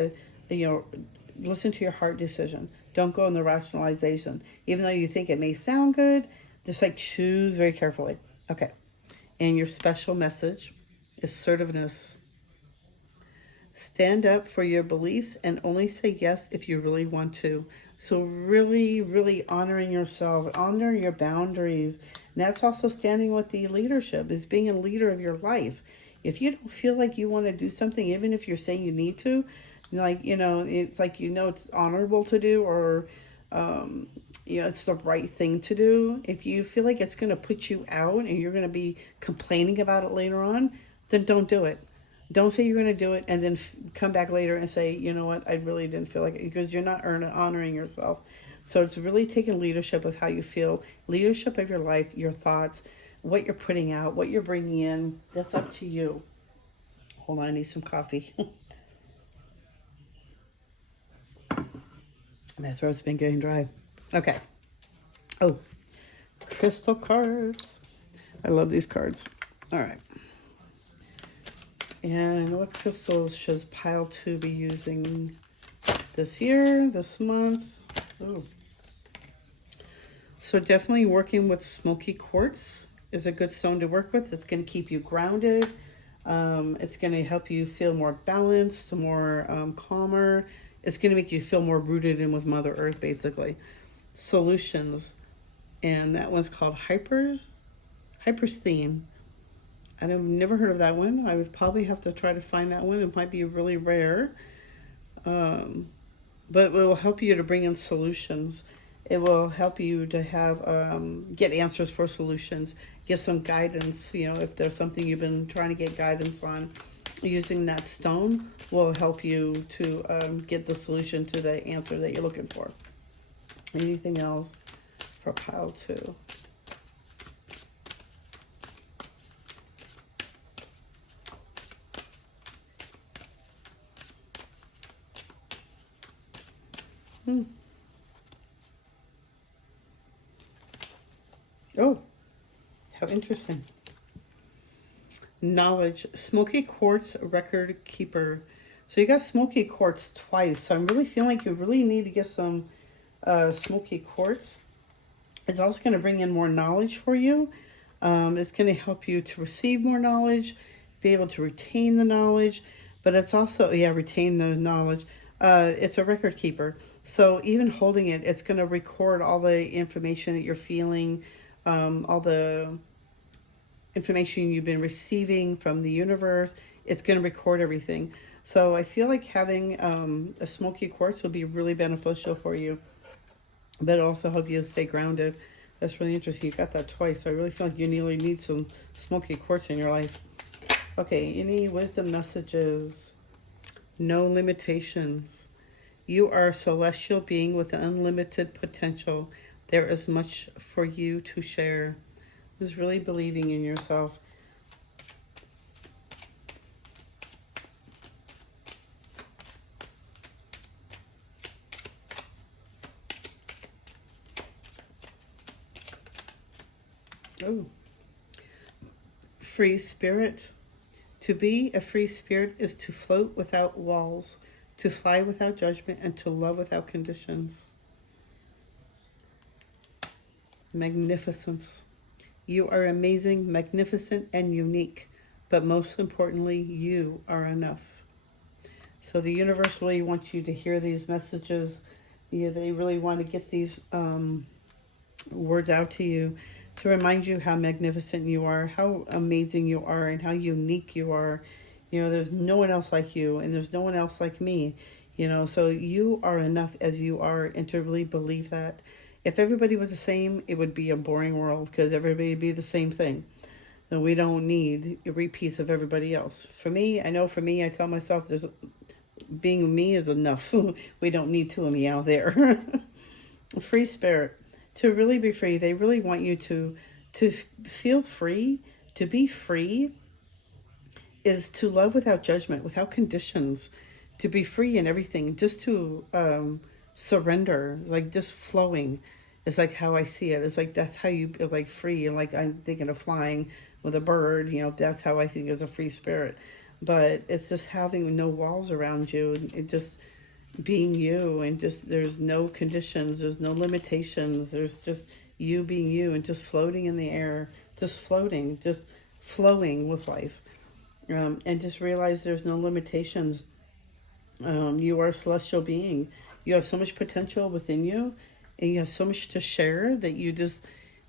listen to your heart decision. Don't go in the rationalization. Even though you think it may sound good, just choose very carefully. Okay. And your special message, assertiveness. Stand up for your beliefs and only say yes if you really want to. So really, really honoring yourself, honoring your boundaries. And that's also standing with the leadership, is being a leader of your life. If you don't feel like you want to do something, even if you're saying you need to, it's it's honorable to do, or it's the right thing to do. If you feel like it's going to put you out and you're going to be complaining about it later on, then don't do it. Don't say you're going to do it and then come back later and say, you know what, I really didn't feel like it, because you're not honoring yourself. So it's really taking leadership of how you feel, leadership of your life, your thoughts, what you're putting out, what you're bringing in. That's up to you. Hold on, I need some coffee. My throat's been getting dry. Okay. Oh, crystal cards. I love these cards. All right. And what crystals should pile 2 be using this year, this month? Ooh. So definitely working with smoky quartz is a good stone to work with. It's going to keep you grounded. It's going to help you feel more balanced, more calmer. It's going to make you feel more rooted in with Mother Earth, basically. Solutions. And that one's called Hypersthene. I've never heard of that one. I would probably have to try to find that one. It might be really rare. But it will help you to bring in solutions. It will help you to have get answers for solutions, get some guidance. If there's something you've been trying to get guidance on, using that stone will help you to get the solution to the answer that you're looking for. Anything else for pile 2? Oh, how interesting. Knowledge, smoky quartz record keeper. So you got smoky quartz twice. So I'm really feeling like you really need to get some smoky quartz. It's also going to bring in more knowledge for you. It's going to help you to receive more knowledge, be able to retain the knowledge. But it's also, yeah, retain the knowledge. It's a record keeper. So even holding it, it's going to record all the information that you're feeling, all the information you've been receiving from the universe. It's going to record everything. So I feel like having a smoky quartz will be really beneficial for you, but it also help you stay grounded. That's really interesting. You got that twice. So I really feel like you really need some smoky quartz in your life. Okay, any wisdom messages? No limitations. You are a celestial being with unlimited potential. There is much for you to share. Just really believing in yourself. Oh, free spirit. To be a free spirit is to float without walls, to fly without judgment, and to love without conditions. Magnificence. You are amazing, magnificent, and unique, but most importantly, you are enough. So the universe really wants you to hear these messages. They really want to get these words out to you to remind you how magnificent you are, how amazing you are, and how unique you are. There's no one else like you, and there's no one else like me. So you are enough as you are, and to really believe that. If everybody was the same, it would be a boring world, because everybody would be the same thing. And we don't need repeats of everybody else. For me, I tell myself being me is enough. We don't need two of me out there. Free spirit. To really be free, they really want you to feel free. To be free is to love without judgment, without conditions. To be free in everything, just to surrender, like just flowing. It's like how I see it. It's like that's how you like free. And like I'm thinking of flying with a bird. That's how I think as a free spirit. But it's just having no walls around you. It just being you, and just there's no conditions, there's no limitations, there's just you being you, and just floating in the air, just floating, just flowing with life, and just realize there's no limitations. You are a celestial being. You have so much potential within you, and you have so much to share that you just,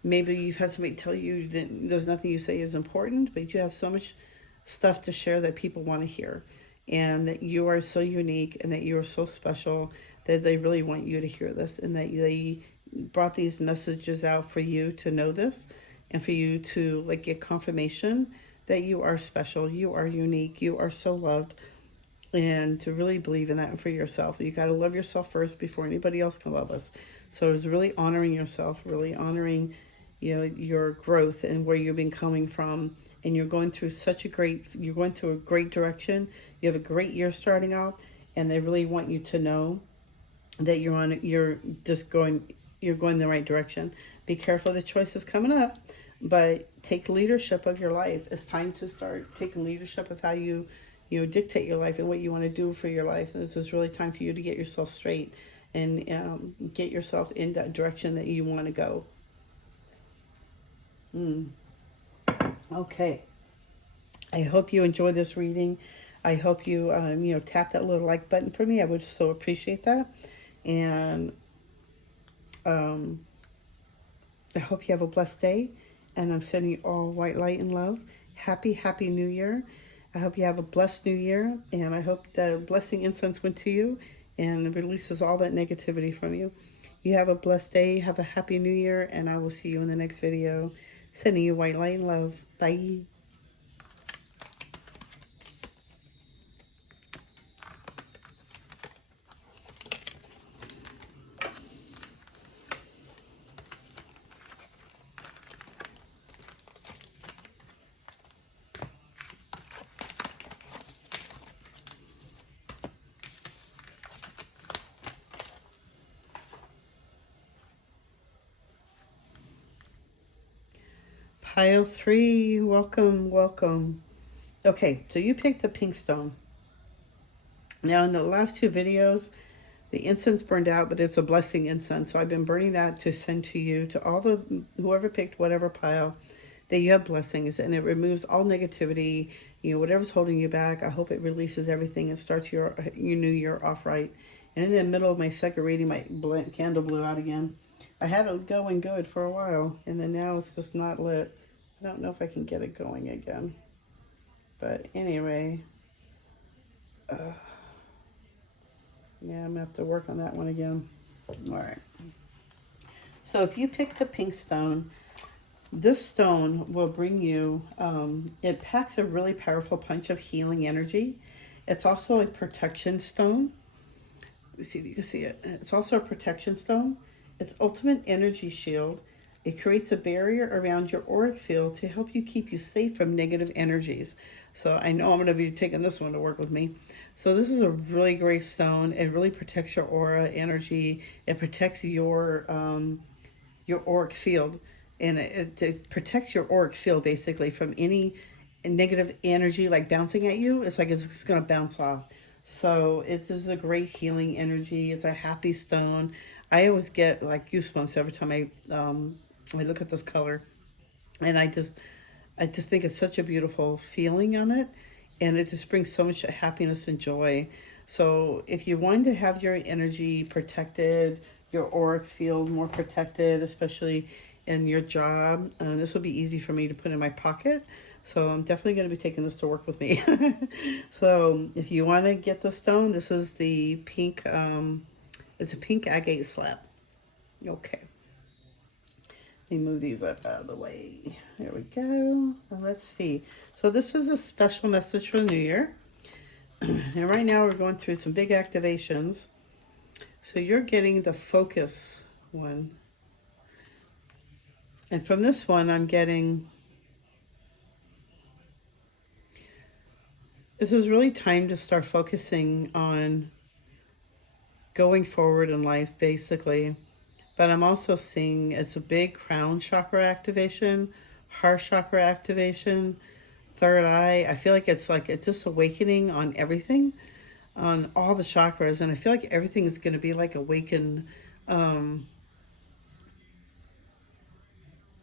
maybe you've had somebody tell you that there's nothing you say is important, but you have so much stuff to share that people want to hear, and that you are so unique, and that you are so special, that they really want you to hear this, and that they brought these messages out for you to know this, and for you to like get confirmation that you are special, you are unique, you are so loved, and to really believe in that for yourself. You got to love yourself first before anybody else can love us. So it's really honoring yourself, really honoring your growth and where you've been coming from, and you're going through a great direction. You have a great year starting out, and they really want you to know that you're going the right direction. Be careful of the choices coming up, but take leadership of your life. It's time to start taking leadership of how you dictate your life and what you want to do for your life. And this is really time for you to get yourself straight and get yourself in that direction that you want to go. Okay. I hope you enjoy this reading. I hope you tap that little like button for me. I would so appreciate that. And I hope you have a blessed day. And I'm sending you all white light and love. Happy New Year. I hope you have a blessed new year. And I hope the blessing incense went to you and releases all that negativity from you. You have a blessed day. Have a happy new year. And I will see you in the next video. Sending you white light and love. Bye. Pile 3, welcome. Okay, so you picked the pink stone. Now in the last 2 videos, the incense burned out, but it's a blessing incense. So I've been burning that to send to you, to whoever picked whatever pile, that you have blessings, and it removes all negativity. whatever's holding you back, I hope it releases everything and starts your new year off right. And in the middle of my second reading, my candle blew out again. I had it going good for a while, and then now it's just not lit. I don't know if I can get it going again. But anyway, yeah, I'm going to have to work on that one again. All right. So if you pick the pink stone, this stone will bring you, it packs a really powerful punch of healing energy. It's also a protection stone. Let me see if you can see it. It's also a protection stone. It's ultimate energy shield. It creates a barrier around your auric field to help you keep you safe from negative energies. So I know I'm going to be taking this one to work with me. So this is a really great stone. It really protects your aura energy. It protects your auric field. And it protects your auric field basically from any negative energy like bouncing at you. It's like it's going to bounce off. So it's just a great healing energy. It's a happy stone. I always get like goosebumps every time I look at this color, and I just think it's such a beautiful feeling on it, and it just brings so much happiness and joy. So if you want to have your energy protected, your auric field more protected, especially in your job, this would be easy for me to put in my pocket. So I'm definitely going to be taking this to work with me. So if you want to get the stone, this is the pink, it's a pink agate slab. Okay. Let me move these up out of the way. There we go. And let's see. So this is a special message for New Year. And right now we're going through some big activations. So you're getting the focus one. And from this one, I'm getting, this is really time to start focusing on going forward in life, basically. But I'm also seeing it's a big crown chakra activation, heart chakra activation, third eye. I feel like it's just awakening on everything, on all the chakras. And I feel like everything is going to be like awakened,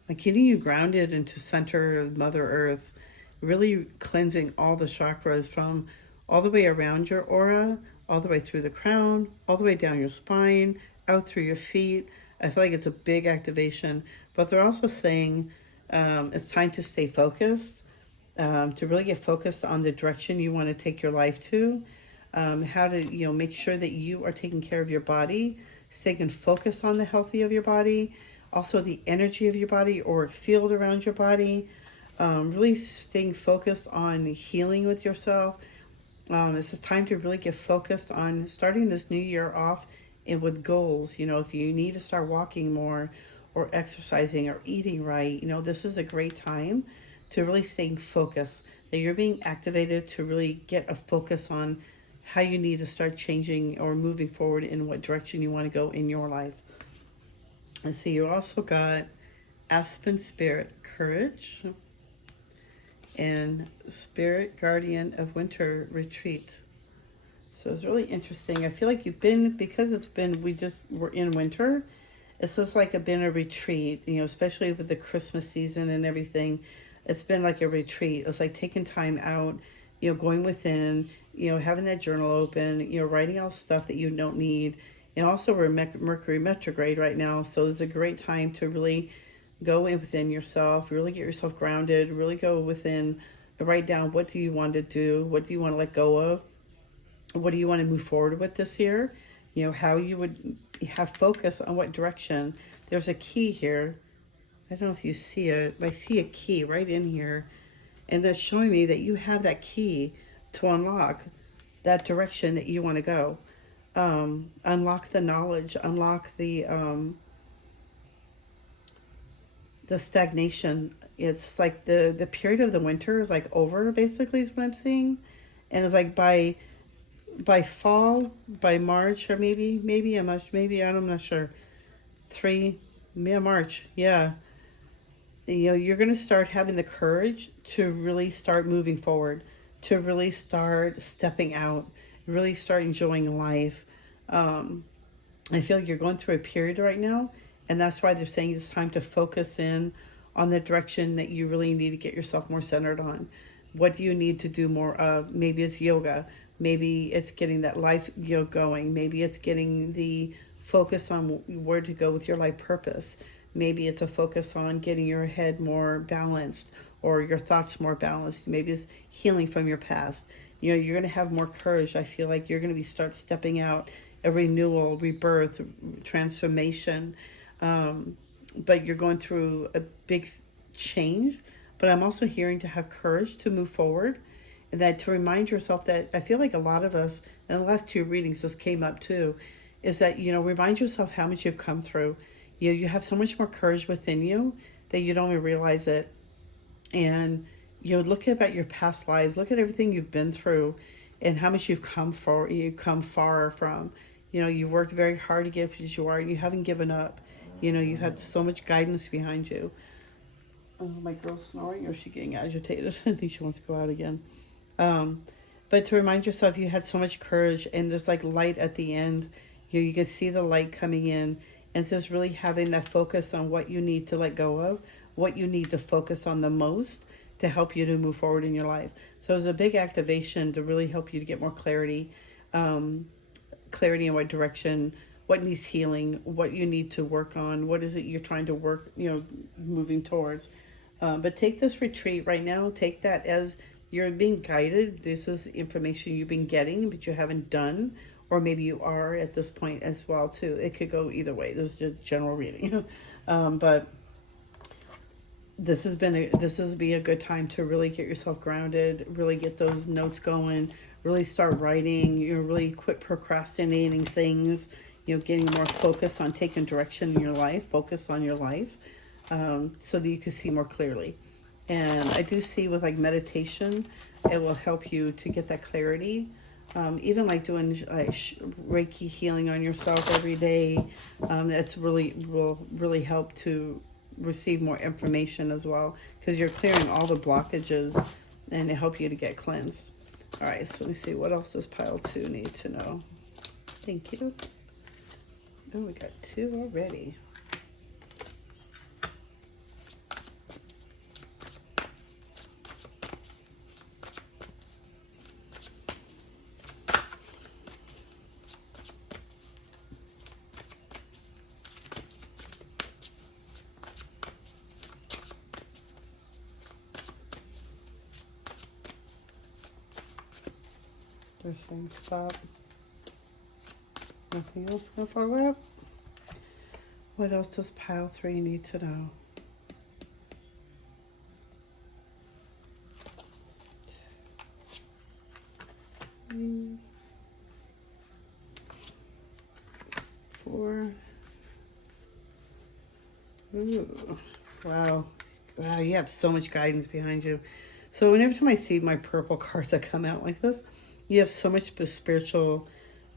like getting you grounded into center of Mother Earth, really cleansing all the chakras from all the way around your aura, all the way through the crown, all the way down your spine, out through your feet. I feel like it's a big activation, but they're also saying it's time to stay focused, to really get focused on the direction you want to take your life to, how to, make sure that you are taking care of your body, staying focused on the healthy of your body, also the energy of your body or field around your body, really staying focused on healing with yourself. This is time to really get focused on starting this new year off and with goals. If you need to start walking more or exercising or eating right, this is a great time to really stay focused, that you're being activated to really get a focus on how you need to start changing or moving forward in what direction you want to go in your life. And so you also got Aspen Spirit Courage and Spirit Guardian of Winter Retreat. So it's really interesting. I feel like because we're in winter, it's just like been a retreat, especially with the Christmas season and everything. It's been like a retreat. It's like taking time out, going within, having that journal open, writing out stuff that you don't need. And also we're Mercury retrograde right now, so it's a great time to really go in within yourself, really get yourself grounded, really go within, write down what do you want to do, what do you want to let go of, what do you want to move forward with this year, how you would have focus on what direction. There's a key here. I don't know if you see it, but I see a key right in here, and that's showing me that you have that key to unlock that direction that you want to go. Unlock the knowledge, unlock the stagnation. It's like the period of the winter is like over, basically, is what I'm seeing. And it's like by fall, by March, or maybe I'm not sure. March, yeah. You're going to start having the courage to really start moving forward, to really start stepping out, really start enjoying life. I feel like you're going through a period right now, and that's why they're saying it's time to focus in on the direction that you really need to get yourself more centered on. What do you need to do more of? Maybe it's yoga. Maybe it's getting that life going. Maybe it's getting the focus on where to go with your life purpose. Maybe it's a focus on getting your head more balanced or your thoughts more balanced. Maybe it's healing from your past. You're going to have more courage. I feel like you're going to start stepping out, a renewal, rebirth, transformation. But you're going through a big change. But I'm also hearing to have courage to move forward, and that to remind yourself that I feel like a lot of us, in the last two readings, this came up too, is that, remind yourself how much you've come through. You have so much more courage within you that you don't even realize it. And, look about your past lives, look at everything you've been through and how much you've come far from. You've worked very hard to get as you are, and you haven't given up. You've had so much guidance behind you. Oh, my girl's snoring, or is she getting agitated? I think she wants to go out again. But to remind yourself, you had so much courage, and there's like light at the end. You can see the light coming in, and it's just really having that focus on what you need to let go of, what you need to focus on the most to help you to move forward in your life. So it's a big activation to really help you to get more clarity, clarity in what direction, what needs healing, what you need to work on, what is it you're trying to work, moving towards. But take this retreat right now, take that as you're being guided. This is information you've been getting, but you haven't done, or maybe you are at this point as well too. It could go either way. This is just general reading. But this has been a good time to really get yourself grounded, really get those notes going, really start writing, really quit procrastinating things, getting more focused on taking direction in your life, focus on your life. So that you can see more clearly. And I do see with like meditation, it will help you to get that clarity. Even like doing Reiki healing on yourself every day, that's will really help to receive more information as well, because you're clearing all the blockages, and it helps you to get cleansed. All right, so let me see, what else does pile 2 need to know? Thank you. Oh, we got 2 already. They're saying stop. Nothing else gonna follow up. What else does pile 3 need to know? Three, 4. Ooh, wow. Wow, you have so much guidance behind you. So whenever time I see my purple cards that come out like this, you have so much spiritual,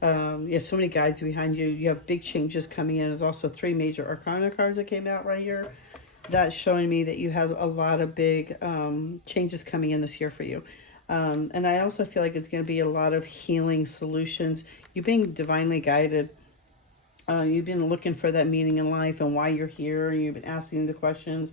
you have so many guides behind you. You have big changes coming in. There's also 3 major arcana cards that came out right here. That's showing me that you have a lot of big changes coming in this year for you. And I also feel like it's going to be a lot of healing solutions. You're being divinely guided. You've been looking for that meaning in life and why you're here. And you've been asking the questions.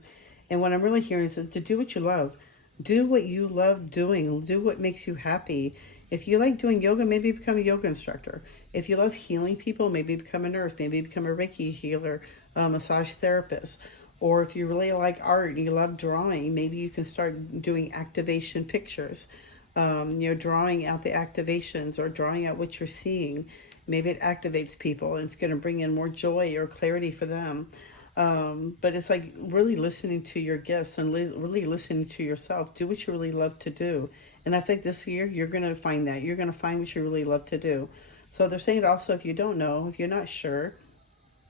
And what I'm really hearing is to do what you love. Do what you love doing. Do what makes you happy. If you like doing yoga, maybe become a yoga instructor. If you love healing people, maybe become a nurse. Maybe become a Reiki healer, massage therapist. Or if you really like art and you love drawing, maybe you can start doing activation pictures. Drawing out the activations or drawing out what you're seeing. Maybe it activates people and it's going to bring in more joy or clarity for them. But it's like really listening to your gifts and really listening to yourself. Do what you really love to do. And I think this year you're going to find that. You're going to find what you really love to do. So they're saying also, if you don't know, if you're not sure,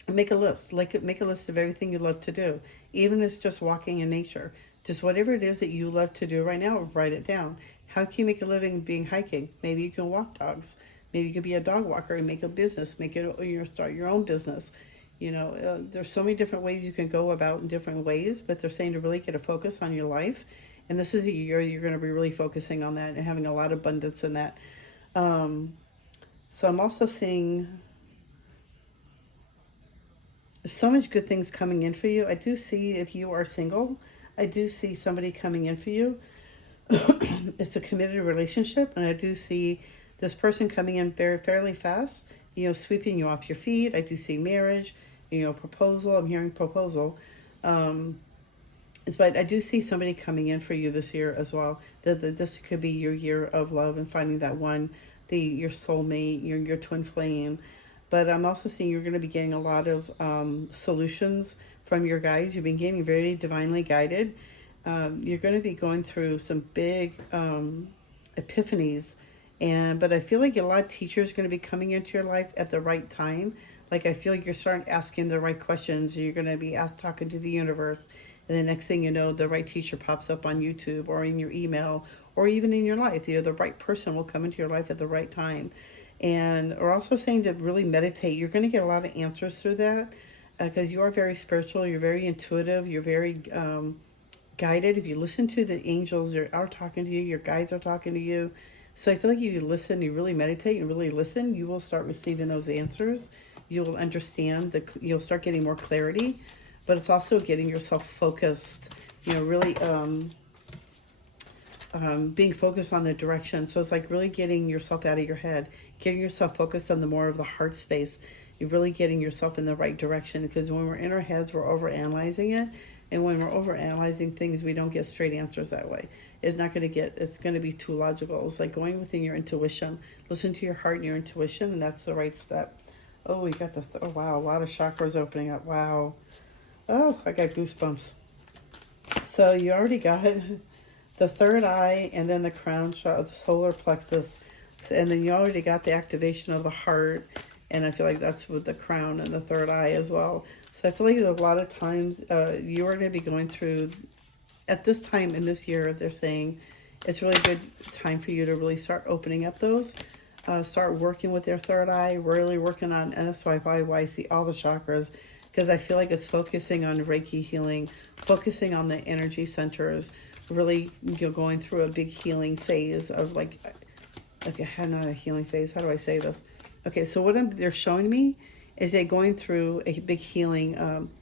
make a list. Make a list of everything you love to do. Even if it's just walking in nature. Just whatever it is that you love to do right now, write it down. How can you make a living being hiking? Maybe you can walk dogs. Maybe you could be a dog walker and make a business. Start your own business. There's so many different ways you can go about in different ways, but they're saying to really get a focus on your life. And this is a year you're going to be really focusing on that and having a lot of abundance in that. So I'm also seeing so much good things coming in for you. I do see, if you are single, I do see somebody coming in for you. it's a committed relationship, and I do see this person coming in fairly fast, sweeping you off your feet. I do see marriage, proposal. I'm hearing proposal. Um, but I do see somebody coming in for you this year as well. That this could be your year of love and finding that one, your soulmate, your twin flame. But I'm also seeing you're going to be getting a lot of solutions from your guides. You've been getting very divinely guided. You're going to be going through some big epiphanies, but I feel like a lot of teachers are going to be coming into your life at the right time. Like I feel like you're starting asking the right questions. You're going to be talking to the universe, and the next thing you know, the right teacher pops up on YouTube or in your email or even in your life. The right person will come into your life at the right time. And we're also saying to really meditate. You're going to get a lot of answers through that because you are very spiritual. You're very intuitive. You're very guided. If you listen to the angels, they are talking to you. Your guides are talking to you. So I feel like if you listen, you really meditate and really listen, you will start receiving those answers. You will understand. You'll start getting more clarity. But it's also getting yourself focused. Really being focused on the direction. So it's like really getting yourself out of your head, getting yourself focused on the more of the heart space. You're really getting yourself in the right direction, because when we're in our heads, we're overanalyzing it. And when we're overanalyzing things, we don't get straight answers that way. It's going to be too logical. It's like going within your intuition. Listen to your heart and your intuition, and that's the right step. Oh, we got oh wow, a lot of chakras opening up. Wow. Oh, I got goosebumps. So you already got the third eye, and then the crown chakra, the solar plexus, and then you already got the activation of the heart, and I feel like that's with the crown and the third eye as well. So I feel like a lot of times you are going to be going through, at this time in this year, they're saying it's really good time for you to really start opening up those, start working with their third eye, really working on, and that's why I see all the chakras, because I feel like it's focusing on Reiki healing, focusing on the energy centers, really going through a big healing phase of not a healing phase. How do I say this? Okay, so they're showing me is they're going through a big healing,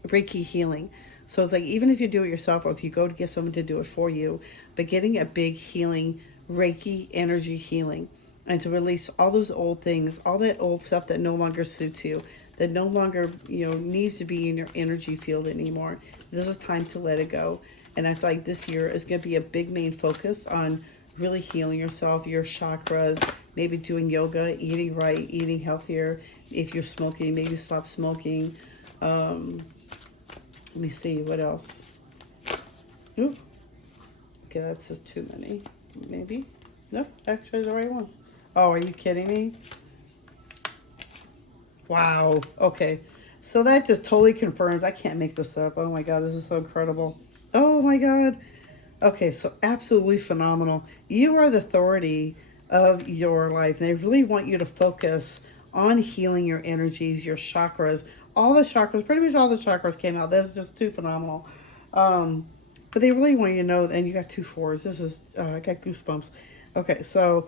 Reiki healing. So it's like, even if you do it yourself or if you go to get someone to do it for you, but getting a big healing, Reiki energy healing, and to release all those old things, all that old stuff that no longer suits you, that no longer, needs to be in your energy field anymore. This is time to let it go. And I feel like this year is going to be a big main focus on really healing yourself, your chakras, maybe doing yoga, eating right, eating healthier. If you're smoking, maybe stop smoking. Let me see, what else? Ooh. Okay, that's just too many. Maybe. Nope, actually the right ones. Oh, are you kidding me? Wow. Okay. So that just totally confirms. I can't make this up. Oh my God, this is so incredible. Oh my God. Okay, so absolutely phenomenal. You are the authority of your life. And they really want you to focus on healing your energies, your chakras. All the chakras, pretty much all the chakras came out. That's just too phenomenal. But they really want you to know, and you got 2 4s. This is, I got goosebumps. Okay, so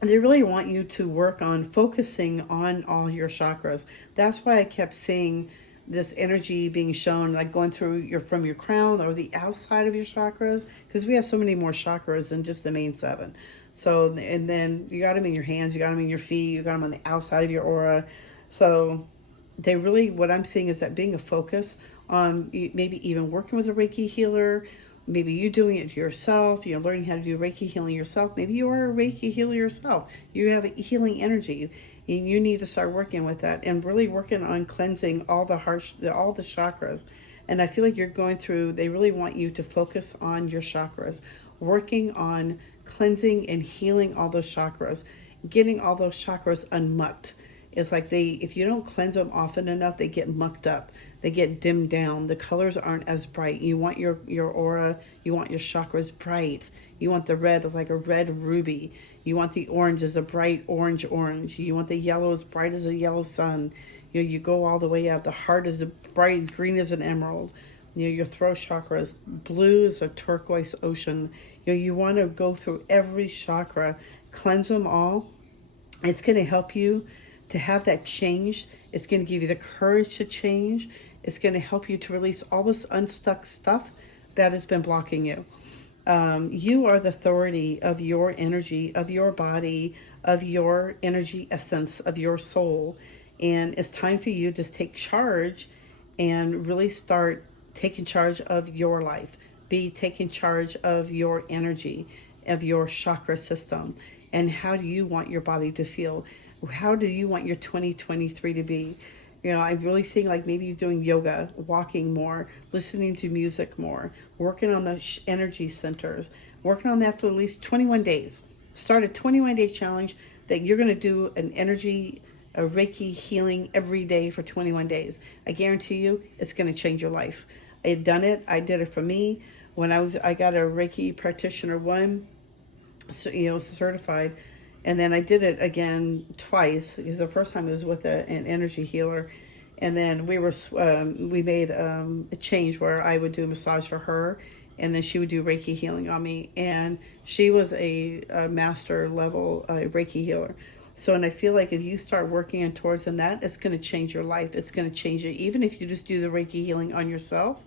they really want you to work on focusing on all your chakras. That's why I kept seeing this energy being shown, like going through from your crown or the outside of your chakras, because we have so many more chakras than just the main 7. So, and then you got them in your hands, you got them in your feet, you got them on the outside of your aura. So they really, what I'm seeing is that being a focus on maybe even working with a Reiki healer, maybe you doing it yourself, learning how to do Reiki healing yourself. Maybe you are a Reiki healer yourself. You have a healing energy, and you need to start working with that and really working on cleansing all the chakras. And I feel like you're going through, they really want you to focus on your chakras, working on cleansing and healing all those chakras, getting all those chakras unmucked. It's like if you don't cleanse them often enough, they get mucked up. They get dimmed down. The colors aren't as bright. You want your aura, you want your chakras bright. You want the red like a red ruby. You want the orange as a bright orange. You want the yellow as bright as a yellow sun. You go all the way out. The heart is bright green as an emerald. Your throat chakra is blue as a turquoise ocean. You want to go through every chakra, cleanse them all. It's going to help you to have that change. It's going to give you the courage to change. It's going to help you to release all this unstuck stuff, that has been blocking you. You are the authority of your energy, of your body, of your energy essence, of your soul. And it's time for you to take charge and really start taking charge of your life. Be taking charge of your energy, of your chakra system. And how do you want your body to feel? How do you want your 2023 to be? You know, I'm really seeing like maybe you're doing yoga, walking more, listening to music more, working on the energy centers, working on that for at least 21 days. Start a 21-day challenge that you're going to do an energy, a Reiki healing every day for 21 days. I guarantee you it's going to change your life. I had done it. I did it for me. When I got a Reiki practitioner 1, so, certified. And then I did it again twice, because the first time it was with an energy healer. And then we made a change where I would do a massage for her, and then she would do Reiki healing on me. And she was a master level Reiki healer. So, and I feel like if you start working on towards that, it's going to change your life. It's going to change it, even if you just do the Reiki healing on yourself.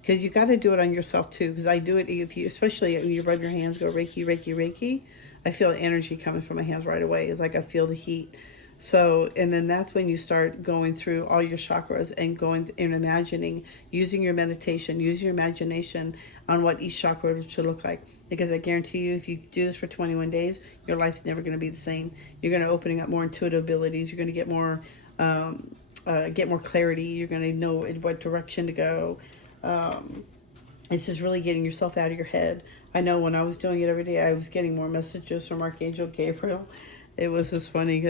Because you got to do it on yourself too. Because I do it, if you, especially when you rub your hands, go Reiki, Reiki, Reiki. I feel energy coming from my hands right away. It's like I feel the heat. So, and then that's when you start going through all your chakras and going and imagining, using your meditation, using your imagination on what each chakra should look like. Because I guarantee you, if you do this for 21 days, your life's never going to be the same. You're going to opening up more intuitive abilities. You're going to get more clarity. You're going to know in what direction to go. It's just really getting yourself out of your head. I know when I was doing it every day, I was getting more messages from Archangel Gabriel. It was just funny.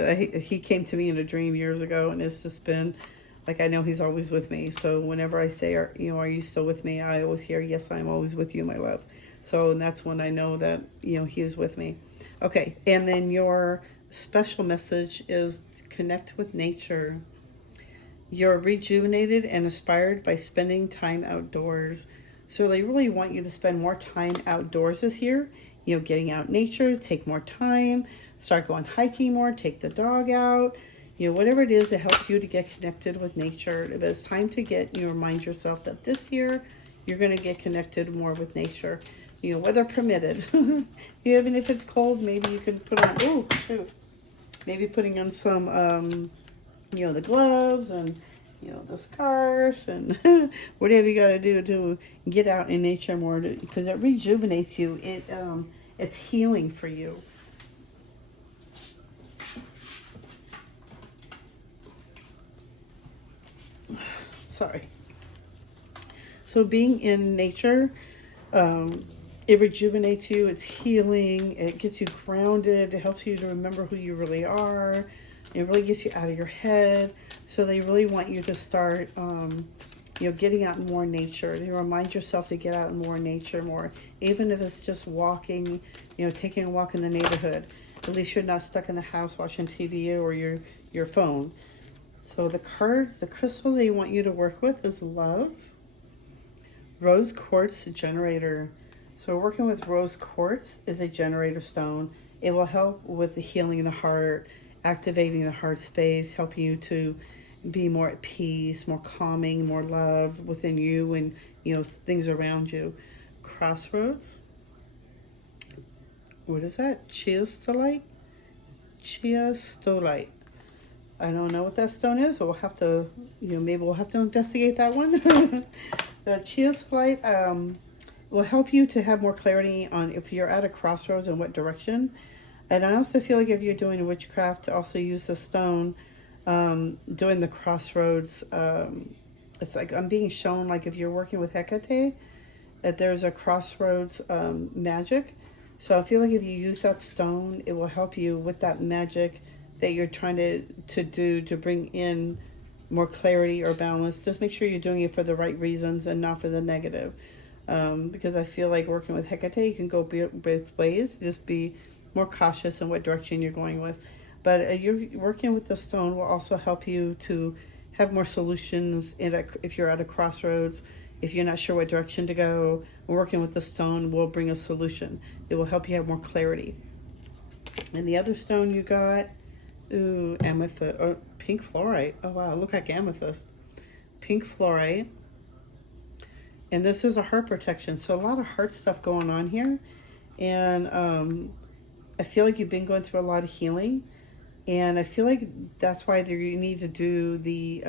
He came to me in a dream years ago, and it's just been like, I know he's always with me. So whenever I say, are you still with me? I always hear, yes, I'm always with you, my love. So, and that's when I know that, he is with me. Okay. And then your special message is connect with nature. You're rejuvenated and inspired by spending time outdoors. So they really want you to spend more time outdoors this year. Getting out in nature, take more time, start going hiking more, take the dog out, whatever it is to help you to get connected with nature. But it's time to remind yourself that this year you're going to get connected more with nature, weather permitted. Even if it's cold, maybe you can put on, maybe putting on some, the gloves and the scarf and whatever you got to do to get out in nature more, because it rejuvenates you. It's healing for you. Sorry. So being in nature, it rejuvenates you. It's healing. It gets you grounded. It helps you to remember who you really are. It really gets you out of your head. So they really want you to start, getting out in more nature. They remind yourself to get out in more nature more. Even if it's just walking, taking a walk in the neighborhood. At least you're not stuck in the house watching TV or your phone. So the cards, the crystal they want you to work with is love. Rose quartz generator. So working with rose quartz is a generator stone. It will help with the healing of the heart, activating the heart space, helping you to be more at peace, more calming, more love within you and, things around you. Crossroads. What is that? Chiastolite? Chiastolite. I don't know what that stone is. So we'll have to, maybe we'll have to investigate that one. The chiastolite will help you to have more clarity on if you're at a crossroads and what direction. And I also feel like if you're doing witchcraft, to also use the stone doing the crossroads. It's like I'm being shown, like if you're working with Hecate, that there's a crossroads magic. So I feel like if you use that stone, it will help you with that magic that you're trying to do to bring in more clarity or balance. Just make sure you're doing it for the right reasons and not for the negative. Because I feel like working with Hecate, you can go both ways. Just be more cautious in what direction you're going with. But you're working with the stone will also help you to have more solutions if you're at a crossroads, if you're not sure what direction to go. Working with the stone will bring a solution. It will help you have more clarity. And the other stone you got, amethyst, or pink fluorite. Oh wow, look like amethyst. Pink fluorite. And this is a heart protection. So a lot of heart stuff going on here. And I feel like you've been going through a lot of healing. And I feel like that's why you need to do the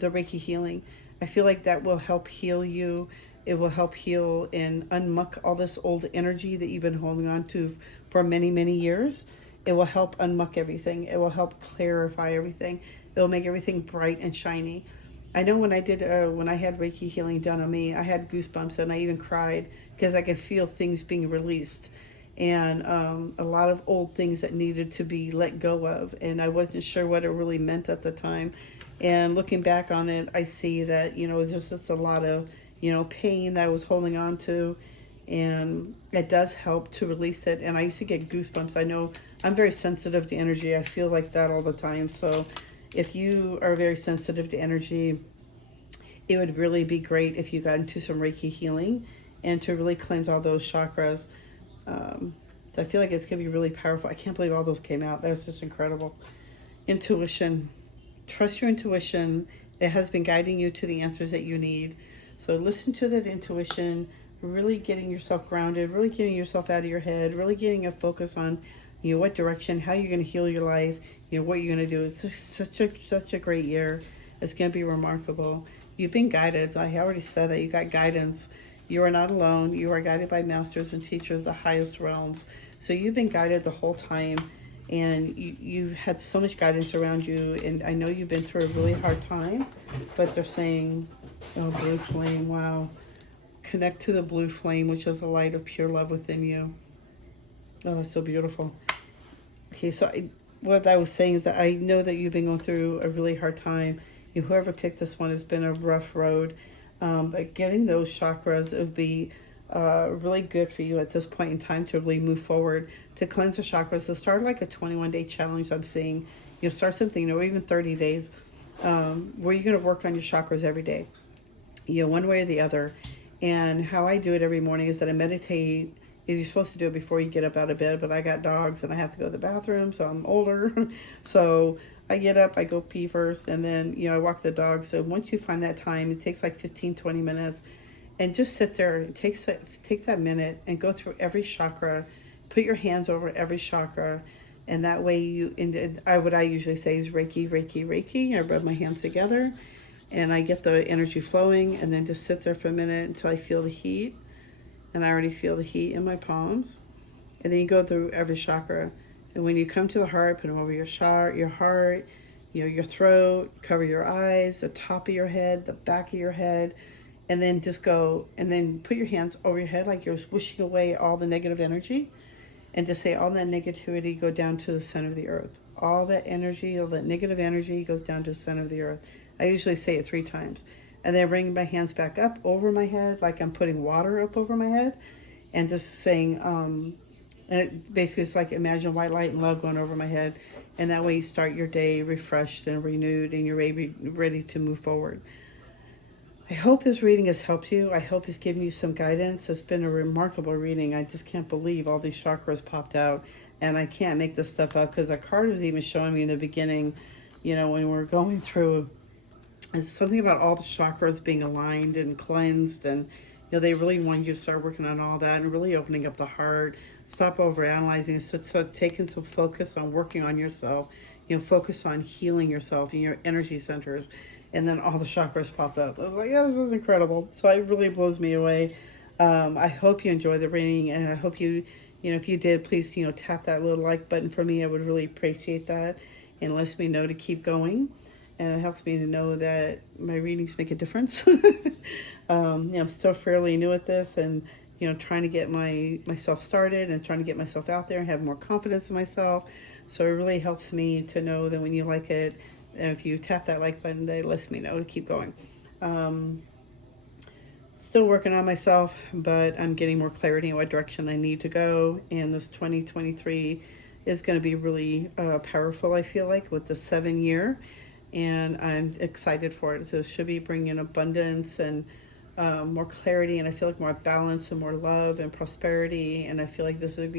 Reiki healing. I feel like that will help heal you. It will help heal and unmuck all this old energy that you've been holding on to for many, many years. It will help unmuck everything. It will help clarify everything. It will make everything bright and shiny. I know when I had Reiki healing done on me, I had goosebumps and I even cried because I could feel things being released, and a lot of old things that needed to be let go of, and I wasn't sure what it really meant at the time. And looking back on it, I see that there's just a lot of pain that I was holding on to, and it does help to release it. And I used to get goosebumps. I know I'm very sensitive to energy. I feel like that all the time. So if you are very sensitive to energy, it would really be great if you got into some Reiki healing and to really cleanse all those chakras. I feel like it's going to be really powerful. I can't believe all those came out. That's just incredible. Intuition. Trust your intuition. It has been guiding you to the answers that you need. So listen to that intuition, really getting yourself grounded, really getting yourself out of your head, really getting a focus on what direction, how you're going to heal your life, what you're going to do. It's such a great year. It's going to be remarkable. You've been guided. I already said that you got guidance. You are not alone. You are guided by masters and teachers of the highest realms. So you've been guided the whole time, and you've had so much guidance around you. And I know you've been through a really hard time, but they're saying, oh, blue flame, wow. Connect to the blue flame, which is the light of pure love within you. Oh, that's so beautiful. Okay, so what I was saying is that I know that you've been going through a really hard time. Whoever picked this one has been a rough road. But getting those chakras would be really good for you at this point in time to really move forward, to cleanse the chakras, to start like a 21-day challenge. I'm seeing you'll start something, or even 30 days, where you're going to work on your chakras every day, one way or the other. And how I do it every morning is that I meditate. You're supposed to do it before you get up out of bed, but I got dogs and I have to go to the bathroom, so I'm older. So I get up, I go pee first, and then, I walk the dog. So once you find that time, it takes like 15, 20 minutes, and just sit there. Take that minute and go through every chakra. Put your hands over every chakra, and that way what I usually say is Reiki, Reiki, Reiki. I rub my hands together, and I get the energy flowing, and then just sit there for a minute until I feel the heat. And I already feel the heat in my palms. And then you go through every chakra. And when you come to the heart, put them over your heart, your throat, cover your eyes, the top of your head, the back of your head, and then just go, and then put your hands over your head like you're swishing away all the negative energy, and just say all that negativity go down to the center of the earth. All that energy, all that negative energy goes down to the center of the earth. I usually say it 3 times. And then bring my hands back up over my head, like I'm putting water up over my head, and just saying, and it basically it's like imagine white light and love going over my head, and that way you start your day refreshed and renewed, and you're ready to move forward. I hope this reading has helped you. I hope it's given you some guidance. It's been a remarkable reading. I just can't believe all these chakras popped out, and I can't make this stuff up because the card was even showing me in the beginning, when we're going through. It's something about all the chakras being aligned and cleansed, and they really want you to start working on all that and really opening up the heart. Stop over analyzing. So taking some focus on working on yourself. Focus on healing yourself and your energy centers, and then all the chakras popped up. I was like, yeah, this is incredible. So it really blows me away. I hope you enjoyed the reading, and I hope you, if you did, please, tap that little like button for me. I would really appreciate that, and lets me know to keep going. And it helps me to know that my readings make a difference. I'm still fairly new at this, and trying to get myself started and trying to get myself out there and have more confidence in myself. So it really helps me to know that when you like it, and if you tap that like button, that lets me know to keep going. Still working on myself, but I'm getting more clarity in what direction I need to go. And this 2023 is going to be really powerful, I feel like, with the 7-year. And I'm excited for it. So it should be bringing abundance and more clarity, and I feel like more balance and more love and prosperity. And I feel like this should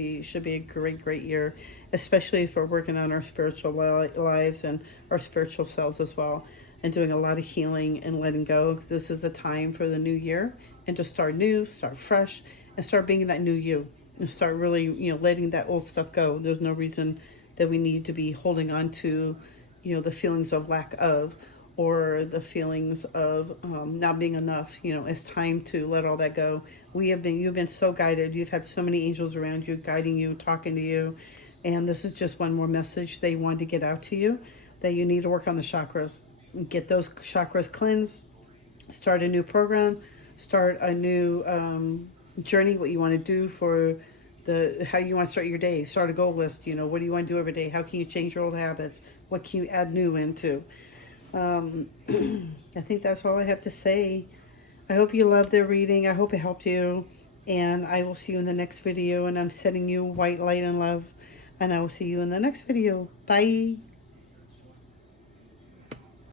be a great year, especially if we're working on our spiritual lives and our spiritual selves as well, and doing a lot of healing and letting go. This is the time for the new year, and to start new, start fresh, and start being that new you, and start really, letting that old stuff go. There's no reason that we need to be holding on to, the feelings of lack of, or the feelings of not being enough. It's time to let all that go. You've been so guided. You've had so many angels around you, guiding you, talking to you. And this is just one more message they wanted to get out to you, that you need to work on the chakras. Get those chakras cleansed, start a new program, start a new journey, what you want to do for how you want to start your day. Start a goal list. What do you want to do every day? How can you change your old habits? What can you add new into? I think that's all I have to say. I hope you loved the reading. I hope it helped you. And I will see you in the next video. And I'm sending you white light and love. And I will see you in the next video. Bye.